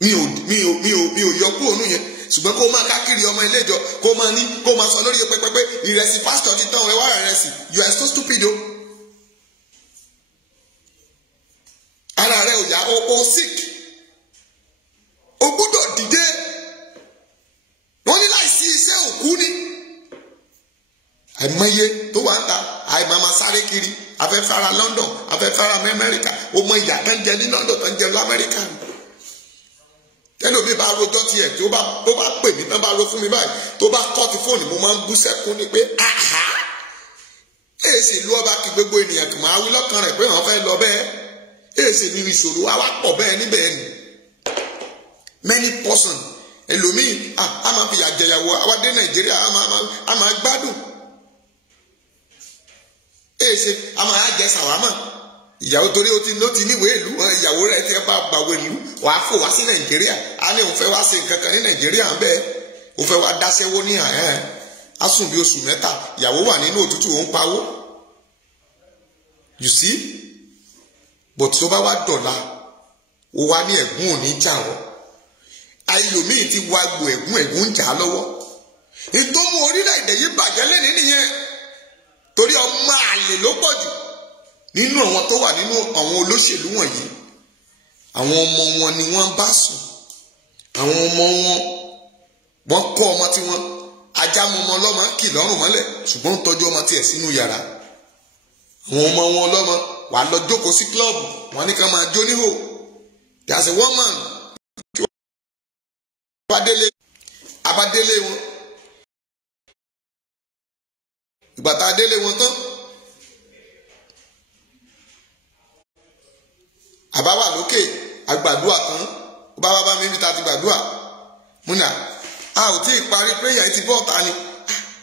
mi ò yọ kúrò nù yẹn ṣùgbọ́n kó máa káàkiri ọmọ ilé ìjọ kó máa ní kó máa sọ lórí pẹpẹpẹ ìrẹsì pastor ti tán ẹ wá ìrẹsì you are so stupid o ara rẹ ò yá o sick o gbọ́dọ̀ dìde wọ́n ní láìsí iṣẹ́ òkú ni àìmọye tó wà ń ta àìmọ̀mọ̀ sáré kiri afẹ́fẹ́ra London afẹ́fẹ́ra Amẹ́ríkà o mọ ìyá tó ń jẹ ní London tó ń jẹ ní Amẹ́ríkà tẹ́lómi bá rojọ́ tiẹ̀ tó bá pè mí tán bá ro fún mi báyìí tó bá kọ́ ti fóònù mo máa ń bú sẹ́kún ni pé àhá èsì ìlú ọba kí gbogbo ènìyàn kì máa wí lọ́kàn rẹ̀ pé wọ́n fẹ́ lọ bẹ́ẹ̀ èsì ní ìṣòro wa wá pọ̀ bẹ́ẹ̀ níbẹ̀ ni many person ẹlòmíì a máa fi àjẹyàwó àwádé Nàìjíríà a máa gbádùn èsì a máa jẹ sàwámà ìyàwó torí ó ti níwèé ìlú ìyàwó rẹ̀ ti bá gbàwé ìlú wàá fò wá sí Nàìjíríà a ní òun fẹ́ wá ṣe nǹkan kan ní Nàìjíríà ń bẹ́ẹ̀ òun fẹ́ wá dáṣẹ́wó ní àhẹ́ á sùn bí oṣù mẹ́ta ìyàwó wà nínú òtútù òun pawó you see but tó bá wá dọ̀la ó wá ní ẹ̀gún òní jà wọ́ ayọ̀míì ti wá gbo ẹ̀gún ń jà á lọ́wọ́ ìtọ́mú orílẹ̀-èdè yìí bàjẹ́ lẹ́ni nìyẹn torí ọmọ àlè ló pọ̀ jù nínú àwọn tó wà nínú àwọn olóṣèlú wọ̀nyí àwọn ọmọ wọn ni wọ́n bá sùn àwọn ọmọ wọn kọ́ ọmọ tí wọ́n ajá mọmọ ọlọ́mọ kì lọ́rùn mọ́lẹ̀ ṣùgbọ́n ń tọ́jú ọmọ tiẹ̀ sínú yàrá àwọn ọmọ wọn ọlọ́mọ wà lọ jókòó sí kílọ̀bù wọn ní ká máa jó níhò there is a woman abadélé wọn ìgbà tá a délé wọn tán àbá wà lókè àgbàdua tán ó bá wá bá mi níbi tá a ti gbàdúà múnà a ò tí ì parí prayer yìí ti bọ́ ọ̀tá ni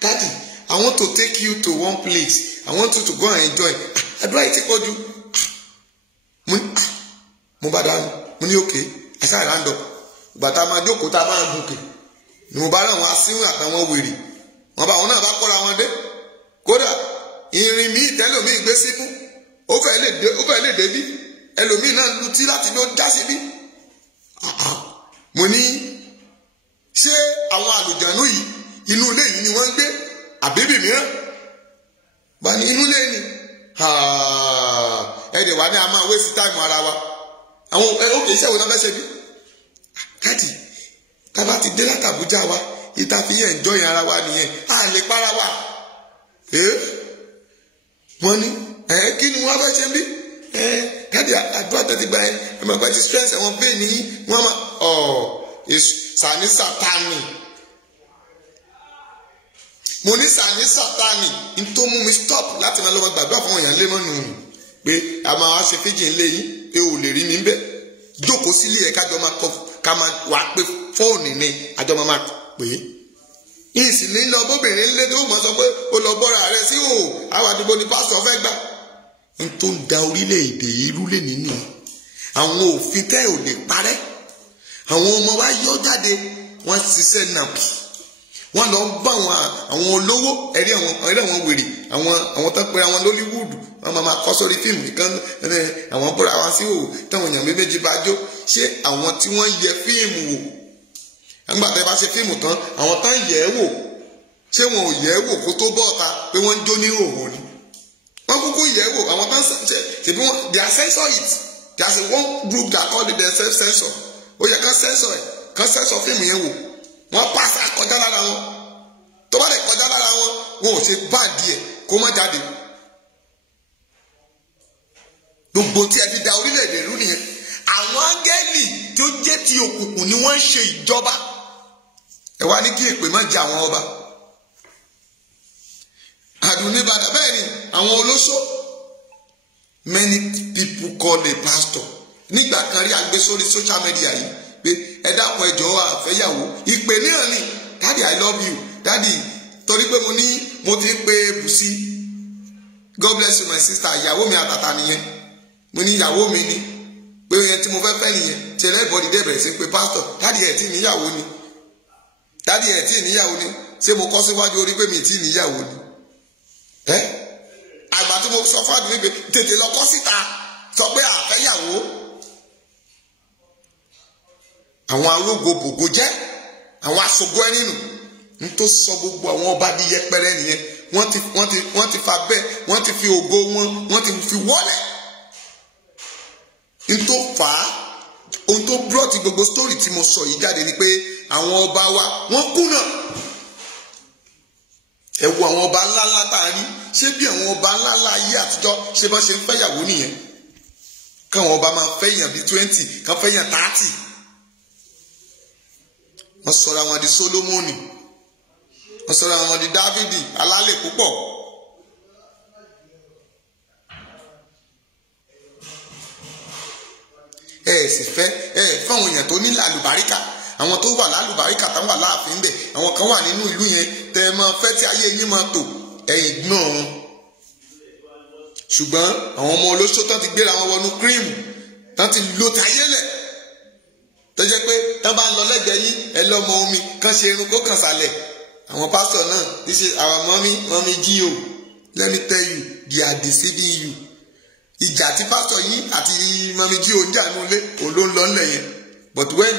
daddy I want to take you to one place I want you to go and enjoy àdúrà yìí ti kọjú mo bá dáhùn mo ní òkè àṣà ìrànlọ ìgbà tá a máa jókòó tá a máa gòkè ni mo bá rà wọn asíwìn àtàwọn wèrè wọn bá wọn náà bá kọ́ra wọn dé kódà ìrìn mi ìtẹ́lómi gbé síbú ó fẹ́ lè débí ẹlòmíì náà lutí láti ló já síbí mo ní ṣé àwọn àlùjànnú yìí inú ilé yìí ni wọ́n ń gbé àbíbì mìíràn bá ní inú ilé ni ẹ̀dẹ̀ wà ní a máa waste time ara wa àwọn òkè iṣẹ́ wo náà fẹ́ ṣe bí káàdì tábà ti dé láti Àbújá wa ìta fi yẹn enjoy ara wa nìyẹn a lè para wa wọ́n ní kí ni wọ́n fẹ́ ṣe bí káàdì àdúrà tẹ́tí gba ẹ̀ máa gba ti stress ẹ̀wọ̀n bẹ́ẹ̀ ni wọ́n máa sani Sátánì mo ní sani Sátánì n tó mú mi stop láti máa lọ́wọ́ gbàdúrà fún èèyàn lé mọ́nù pé a máa wá ṣe fíjì ńlẹ̀ yín pé o lè rí mi bẹ́ẹ̀ jókòó sílé ẹ̀ kájọ máa kọ́ ká máa wá pé fóònù ni àjọ máa pè é ìsìn ní lọ bóbìnrin lé tó mọ̀ sọ pé o lọ bọ́ra rẹ sí o àwọn àdúgbò ní pásítọ̀ fẹ́ gbà n tó ń da orílẹ̀-èdè irú lé nínú àwọn òfin tẹ́ ò lè parẹ́ àwọn ọmọ wa yọ jáde wọ́n ṣiṣẹ́ nàpì wọ́n lọ bá àwọn olówó ẹ̀rí àwọn wèrè àwọn tó pe àwọn Hollywood wọ́n máa kọ́ sórí fíìmù nìkan àwọn bọ́ra wa sí o táwọn èèyàn méjì bá jó ṣé àwọn tí wọ́n yẹ fíìmù wò nígbà tẹ́ bá ṣe fíìmù tán àwọn tán yẹ̀ ẹ́ wò ṣé wọn ò yẹ̀ ẹ́ wò kó tó bọ́ ọ̀ta pé wọ́n ń jó ní òhò ni wọ́n kúkú yẹ̀ wò àwọn tán ṣèbí wọn they are censor it. There's a one group that call it themselves censor. Ó yẹ kán censor ẹ̀ kán censor fíìmù yẹn wò. Wọ́n pàṣẹ kọjá lára wọn. Tó bá lè kọjá lára wọn, wọn ò ṣe bá díẹ̀ kó má jáde. Gbogbo tí ẹ fi da orílẹ̀-èdè rú nìyẹn. Àwọn áńgẹ́lì tó jẹ́ ti òkùnkùn ni wọ́n ń ṣe ìjọba. Ẹ wá ní kí èpè má jẹ àwọn ọba. Àdùnníbàdàn bẹ́ẹ̀ ni àwọn olóṣó. Many people call a pastor. Nígbà kan rí agbé sórí social media yìí pé ẹ dákun ẹ jọ̀ọ́ àfẹ́yàwó. Ìpè náà ni daddy I love you daddy torí pé mo ti ń pe Bùsí. God bless you my sister. Ìyàwó mi àtàtà nìyẹn. Mo ní ìyàwó mi ni pé ẹni tí mo fẹ́ fẹ́ nìyẹn. Ṣé everybody dé bẹ̀rẹ̀ sí pé pastor daddy ẹ̀ tí níyàwó ni. Daddy ẹ̀ tí níyàwó ni. Ṣé mo kọ́ síwájú orí pé mi tí níyàwó ni? Àgbà tí mo sọ fún àdúgbò pé tètè lọ kọ́ síta sọ pé àfẹ́yàwó. Àwọn arógo bògo jẹ́ àwọn aṣogo ẹni nù ń tó sọ gbogbo àwọn ọba di yẹpẹrẹ nìyẹn. Wọ́n ti fa bẹ́ẹ̀ wọ́n ti fi ògo wọ́n ti fi wọ́lẹ̀. Ń tó fà á ohun tó brought gbogbo story tí mo sọ yìí jáde ni pé àwọn ọba wa wọ́n kùnà. Ẹ wo àwọn ọba ńláńlá tá a rí ṣé bí àwọn ọba ńláńlá ayé àtijọ́ ṣe bá ṣe ń fẹ́yàwó nìyẹn. Káwọn ọba máa fẹ́yàn bíi 20 kan fẹ́yàn 30. Wọ́n sọra wọn di Sólómọ́nì wọ́n sọra wọn di Dávìdì alálẹ̀ púpọ̀. Sì fẹ́ fáwọn èèyàn tó ní làlùbáríkà àwọn tó wà lálùbáríkà táwọn wà láàfin bẹ̀ àwọn kan wà nínú ìlú yẹn tẹ ẹ máa fẹ́ tí ayé yín máa tò ẹ̀yìn gbọ́n wọn. Ṣùgbọ́n àwọn ọmọ olóṣó tán ti gbéra wọn wọnú kírìmù tán ti lo tayé lẹ̀ tó jẹ́ pé tán bá ń lọ lẹ́gbẹ̀ẹ́ yín ẹ lọ́mọ omi kán ṣe irun kó kàn sálẹ̀. Àwọn pásítọ̀ náà this is our mommy G.O. Let me tell you they are deceiving you. Ìjà tí pásítọ̀ yín àti mommy G.O. ń jà nílé òun ló ń lọ nílẹ̀ yẹn. But when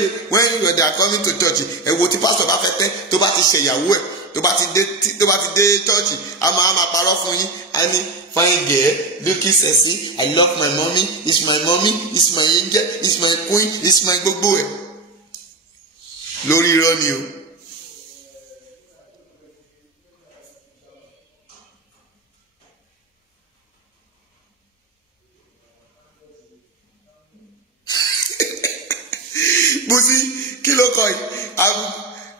they are coming to church ẹ wo tí pásítọ̀ bá fẹ́ tẹ́ tó bá ti ṣèyàwó ẹ̀ tó bá ti dé church a máa parọ́ fún yín a ní fine girl looking sexy I love my mommy it's my angel it's my queen it's my gbogbo ẹ̀ lórí irọ́ ni o. Bùsí kí ló kọ yìí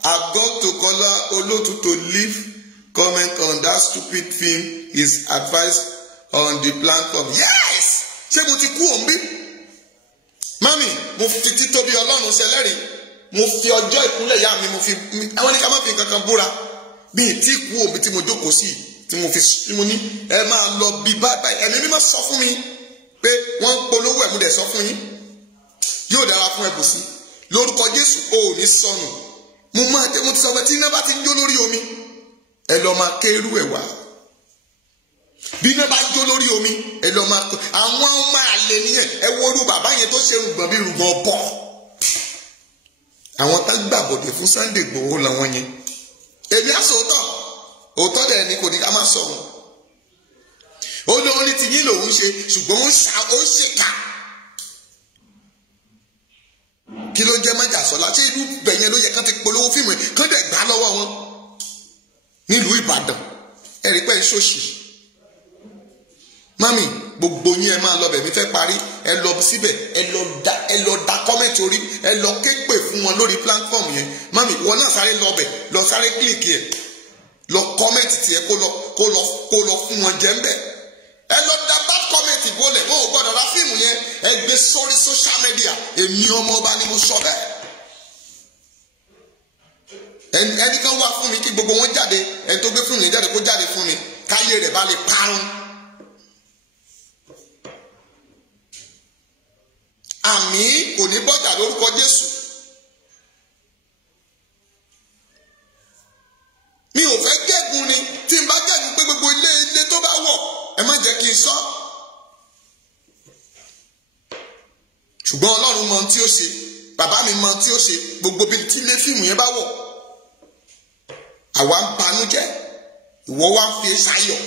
I've gone to Kola Olotu to leave comment on that stupid film his advice on the platform. Yes! Ṣé mo ti kú òǹbí? Mami, mo fi títóbi Ọlọ́run ṣẹlẹ́rìí. Mo fi ọjọ́ ìkúnlẹ̀ ìyá mi, àwọn ní ká má fi kankan búra. Bí n tí kú òǹbí tí mo jókòó sí, tí mo ní, ẹ máa lọ bí báyìí. Ẹ̀mí mímọ́ sọ fún mi pé wọ́n ń polówó ẹ̀ mú dẹ̀ sọ fún yín. Yóò dára fún ẹ Bùsí. Lórúkọ Jésù, o ò ní sọnù. Mo ti sọ pé tí iná bá ti ń jó lórí omi, ẹ lọ máa ké irú ẹ̀ wá. Bí iná bá jó lórí omi ẹ lọ máa kọ àwọn ọmọ àlè nìyẹn ẹ wo orú bàbá yẹn tó ṣe rùgbọ̀n bí rùgbọ̀n bọ̀ àwọn tá gbàbọ̀dẹ̀ fún Sunday Igboho làwọn yẹn èmi àsòótọ́ òótọ́ dẹ̀ ni kò ní ká má sọ wọn ó ní orí ti yín lòun ṣe ṣùgbọ́n ó ṣèkà kí ló jẹ́ Májàsọ́lá ṣé ìlú bẹ̀yẹn ló yẹ kán ti polówó fíìmù ẹ̀ kán dẹ̀ gbá lọ́wọ́ wọn nílùú Ìbàdàn ẹ̀rí pẹ́ ń ṣòṣì. Mami gbogbo yín ẹ máa lọ bẹ̀ mi fẹ́ parí ẹ lọ síbẹ̀ ẹ lọ da kọ́mẹ̀tì orí ẹ lọ képe fún wọn lórí platform yẹn Mami wọn náà sáré lọ bẹ̀ lọ sáré kílìkì ẹ lọ kọ́mẹ̀tì tiẹ̀ kó lọ fún wọn jẹ́ ń bẹ̀ ẹ lọ da bad kọ́mẹ̀tì bọ́lẹ̀ wọn ò gbọ́dọ̀ ra fíìmù yẹn ẹ gbé sórí social media èmi ọmọ ọba ni mo sọ bẹ́ẹ̀ ẹni kan wá fún mi kí gbogbo wọn jáde ẹni tó gbé fíìmù yẹn jáde kó jáde fún mi káyé rẹ̀ bá lè parun. Àmì kò ní bọ́jà lórúkọ Jésù. Mi ò fẹ́ gẹ́gun ni tí n bá gẹ́gun pé gbogbo ilé tó bá wọ̀ ẹ má jẹ́ kí n sọ. Ṣùgbọ́n Ọlọ́run mọ ohun tí ó ṣe bàbá mi mọ ohun tí ó ṣe gbogbo bí tí ilé fíìmù yẹn bá wọ̀. Àwa ń banújẹ́ ìwọ wá ń fi ṣayọ̀.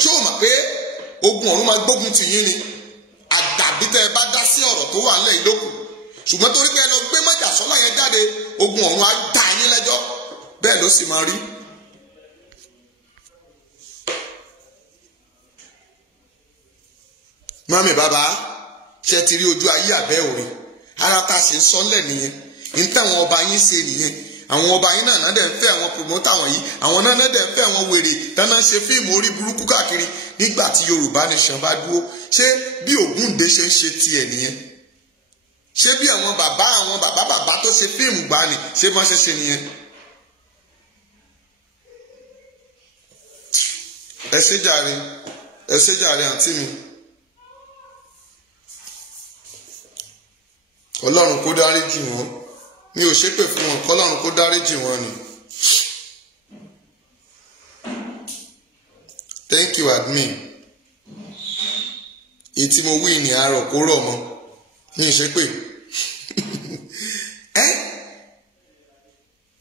Ṣé o mọ̀ pé ogun ọ̀run máa gbógun tì yín ni àdàbí tẹ́ ẹ bá dá sí ọ̀rọ̀ tó wà nílẹ̀ ìlókù ṣùgbọ́n torí pé ẹ lọ gbé májàsọ́lá yẹn jáde ogun ọ̀run á dá yín lẹ́jọ́ bẹ́ẹ̀ ló sì máa rí. mọ́mí bàbá ṣe ti rí ojú ayé àbẹ́ òre ara tá a ṣe ń sọ́lẹ̀ nìyẹn ní táwọn ọba yín ṣe nìyẹn àwọn ọba yín náà dẹ̀ ń fẹ́ àwọn pòmọ́tà wọ̀nyí àwọn náà dẹ̀ ń fẹ́ àwọn wèrè dáná ṣe fíìmù orí burúkú káàkiri nígbà tí Yorùbá Nation bá dúró ṣé bí Ògúndé ṣe ń ṣe tiẹ̀ nìyẹn ṣé bí àwọn bàbá tó ṣe fíìmù gbani ṣé bọ́n ṣe ṣe nìyẹn. ẹ ṣé jàre àǹtí mi. Ọlọ́run kó dáríjì wọ́n mi ò ṣépè fún wọn kọ́lọ́run kó dáríjì wọ́n ni. Thank you admin. Èyí tí mo wí ní àárọ̀ kó rọ̀ mọ́ mi ò ṣépè.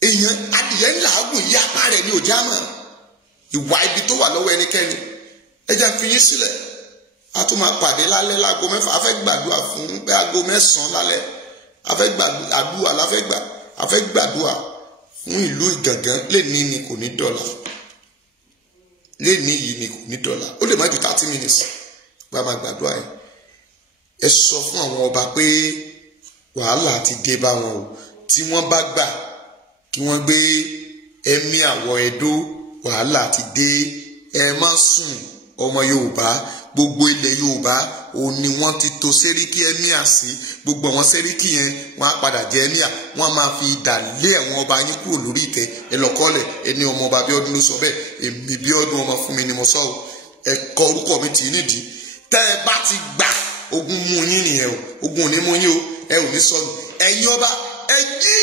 Èèyàn adìyẹ ńlá àgùn yí apá rẹ̀ ní òjá mọ̀ ìwà ibi tó wà lọ́wọ́ ẹnikẹ́ni ẹ jẹ́ fi yín sílẹ̀. A tún máa pàdé lálẹ́ láago 6 a fẹ́ gbàdúrà fún pé aago 9 lálẹ́ a fẹ́ gbàdúrà fún ìlú Ìgàngán lẹ́ni ni kò ní dọ́là lẹ́ni yìí ni kò ní dọ́là ó lè má ju 30 minutes bá máa gbàdúrà yìí. Ẹ sọ fún àwọn ọba pé wàhálà ti dé bá wọn o tí wọ́n bá gbà kí wọ́n gbé ẹ̀mí àwọ̀ Ẹdó wàhálà ti dé ẹ má sùn ọmọ Yorùbá gbogbo ilẹ̀ Yorùbá òun ni wọ́n ti tò sẹ́ríkì ẹ̀míà sí gbogbo àwọn sẹ́ríkì yẹn wọ́n á padà jẹ́ ẹ̀míà wọ́n á máa fi idà lé àwọn ọba yín kúrò lórí ìtẹ́ ẹ lọ́kọ́lẹ̀ ẹni ọmọ ọba Bíọ́dún ló sọ bẹ́ẹ̀ èmi Bíọ́dún ọmọ fún mi ni mo sọ ọ́ ẹ kọ orúkọ mi tì í nídìí tẹ́ ẹ bá ti gbà ogun mú yín nìyẹn o ogun ò ní mú yín o ẹ ò ní sọnù ẹ̀yin ọba ẹ jí.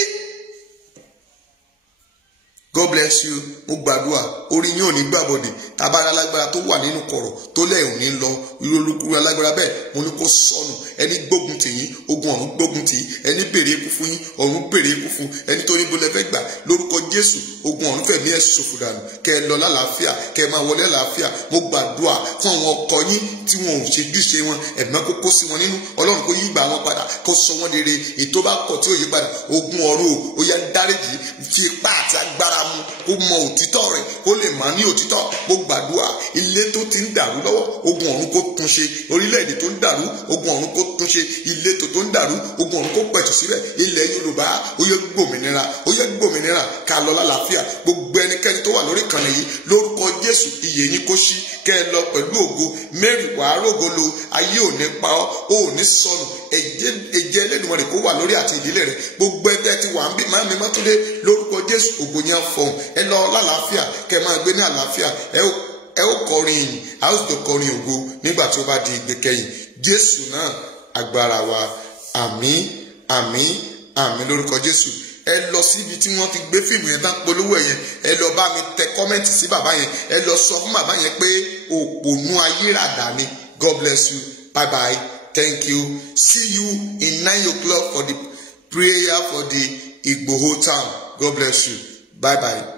God bless you. Mo gbàdúrà orí yín ò ní gbàbọ̀dè tabara alágbára tó wà nínú kọ̀rọ̀ tó lẹ́yìn ní lọ irú olúkúrú alágbára bẹ́ẹ̀ mo ní kó sọnù ẹni gbógun tì yín ogun ọ̀run gbógun tì yín ẹni béèrè ikú fún yín ọ̀run béèrè ikú fún ẹni tó ní bolẹ̀ fẹ́ gbà lórúkọ Jésù ogun ọ̀run fẹ̀mí ẹ̀ ṣòfò dànù kẹ́ ẹ lọ lálàáfíà kẹ́ ẹ máa wọlé lálàáfíà mo gbàdúrà fún àwọn ọkọ yín tí wọn ò ṣe júṣe wọn ẹ̀mí kó kó sí wọn nínú Ọlọ́run kó yí ìgbà wọn padà kó sọ wọn rere ètò bá kọ̀ tí ò yí padà ogun ọ̀run ó yá dáríjì fi ipá àti agbára mu kó mọ òtítọ́ rẹ̀ kó lè má ní òtítọ́ mo gbàdúrà ilé tó ti ń dàrú lọ́wọ́ ogun ọ̀run kó tún ṣe orílẹ̀-èdè tó ń dàrú ogun ọ̀run kó tún ṣe ìletò tó ń dàrú ogun ọ̀run kó pẹ̀tù síbẹ̀ ilẹ̀ Yorùbá ó yẹ gbòmìnira ká lọ lálàáfíà gbogbo ẹnikẹ́ni tó wà lórí ìkànnì yìí lórúkọ Jésù iyè yín kó ṣí kẹ́ ẹ lọ pẹ̀lú ògo Mary wàá rògo lo ayé ò ní pa ọ́ ó ò ní sọnù ẹ̀jẹ̀ Elédùmarè kó wà lórí àti ìdílé rẹ̀ gbogbo ẹgbẹ́ ti wà ń bí máa mi mọ́túndé lórúkọ Jésù ògo yẹn fọhùn ẹ lọ lálàáfíà kẹ́ máa gbé ní àlàáfíà ẹ ó kọrin yìí a ó sì kọrin ògo nígbà tí ó bá di ìgbékẹyìn Jésù náà agbára wa àmín àmín àmín lórúkọ Jésù. Ẹ lọ síbi tí wọ́n ti gbé fíìmù yẹn tán polówó yẹn ẹ lọ bá mi tẹ kọ́mẹ́ǹtì sí bàbá yẹn ẹ lọ sọ fún bàbá yẹn pé òpònú ayérada ni. God bless you. Bye bye. Thank you. See you in 9 o'clock for the prayer for the Igboho town. God bless you. Bye bye.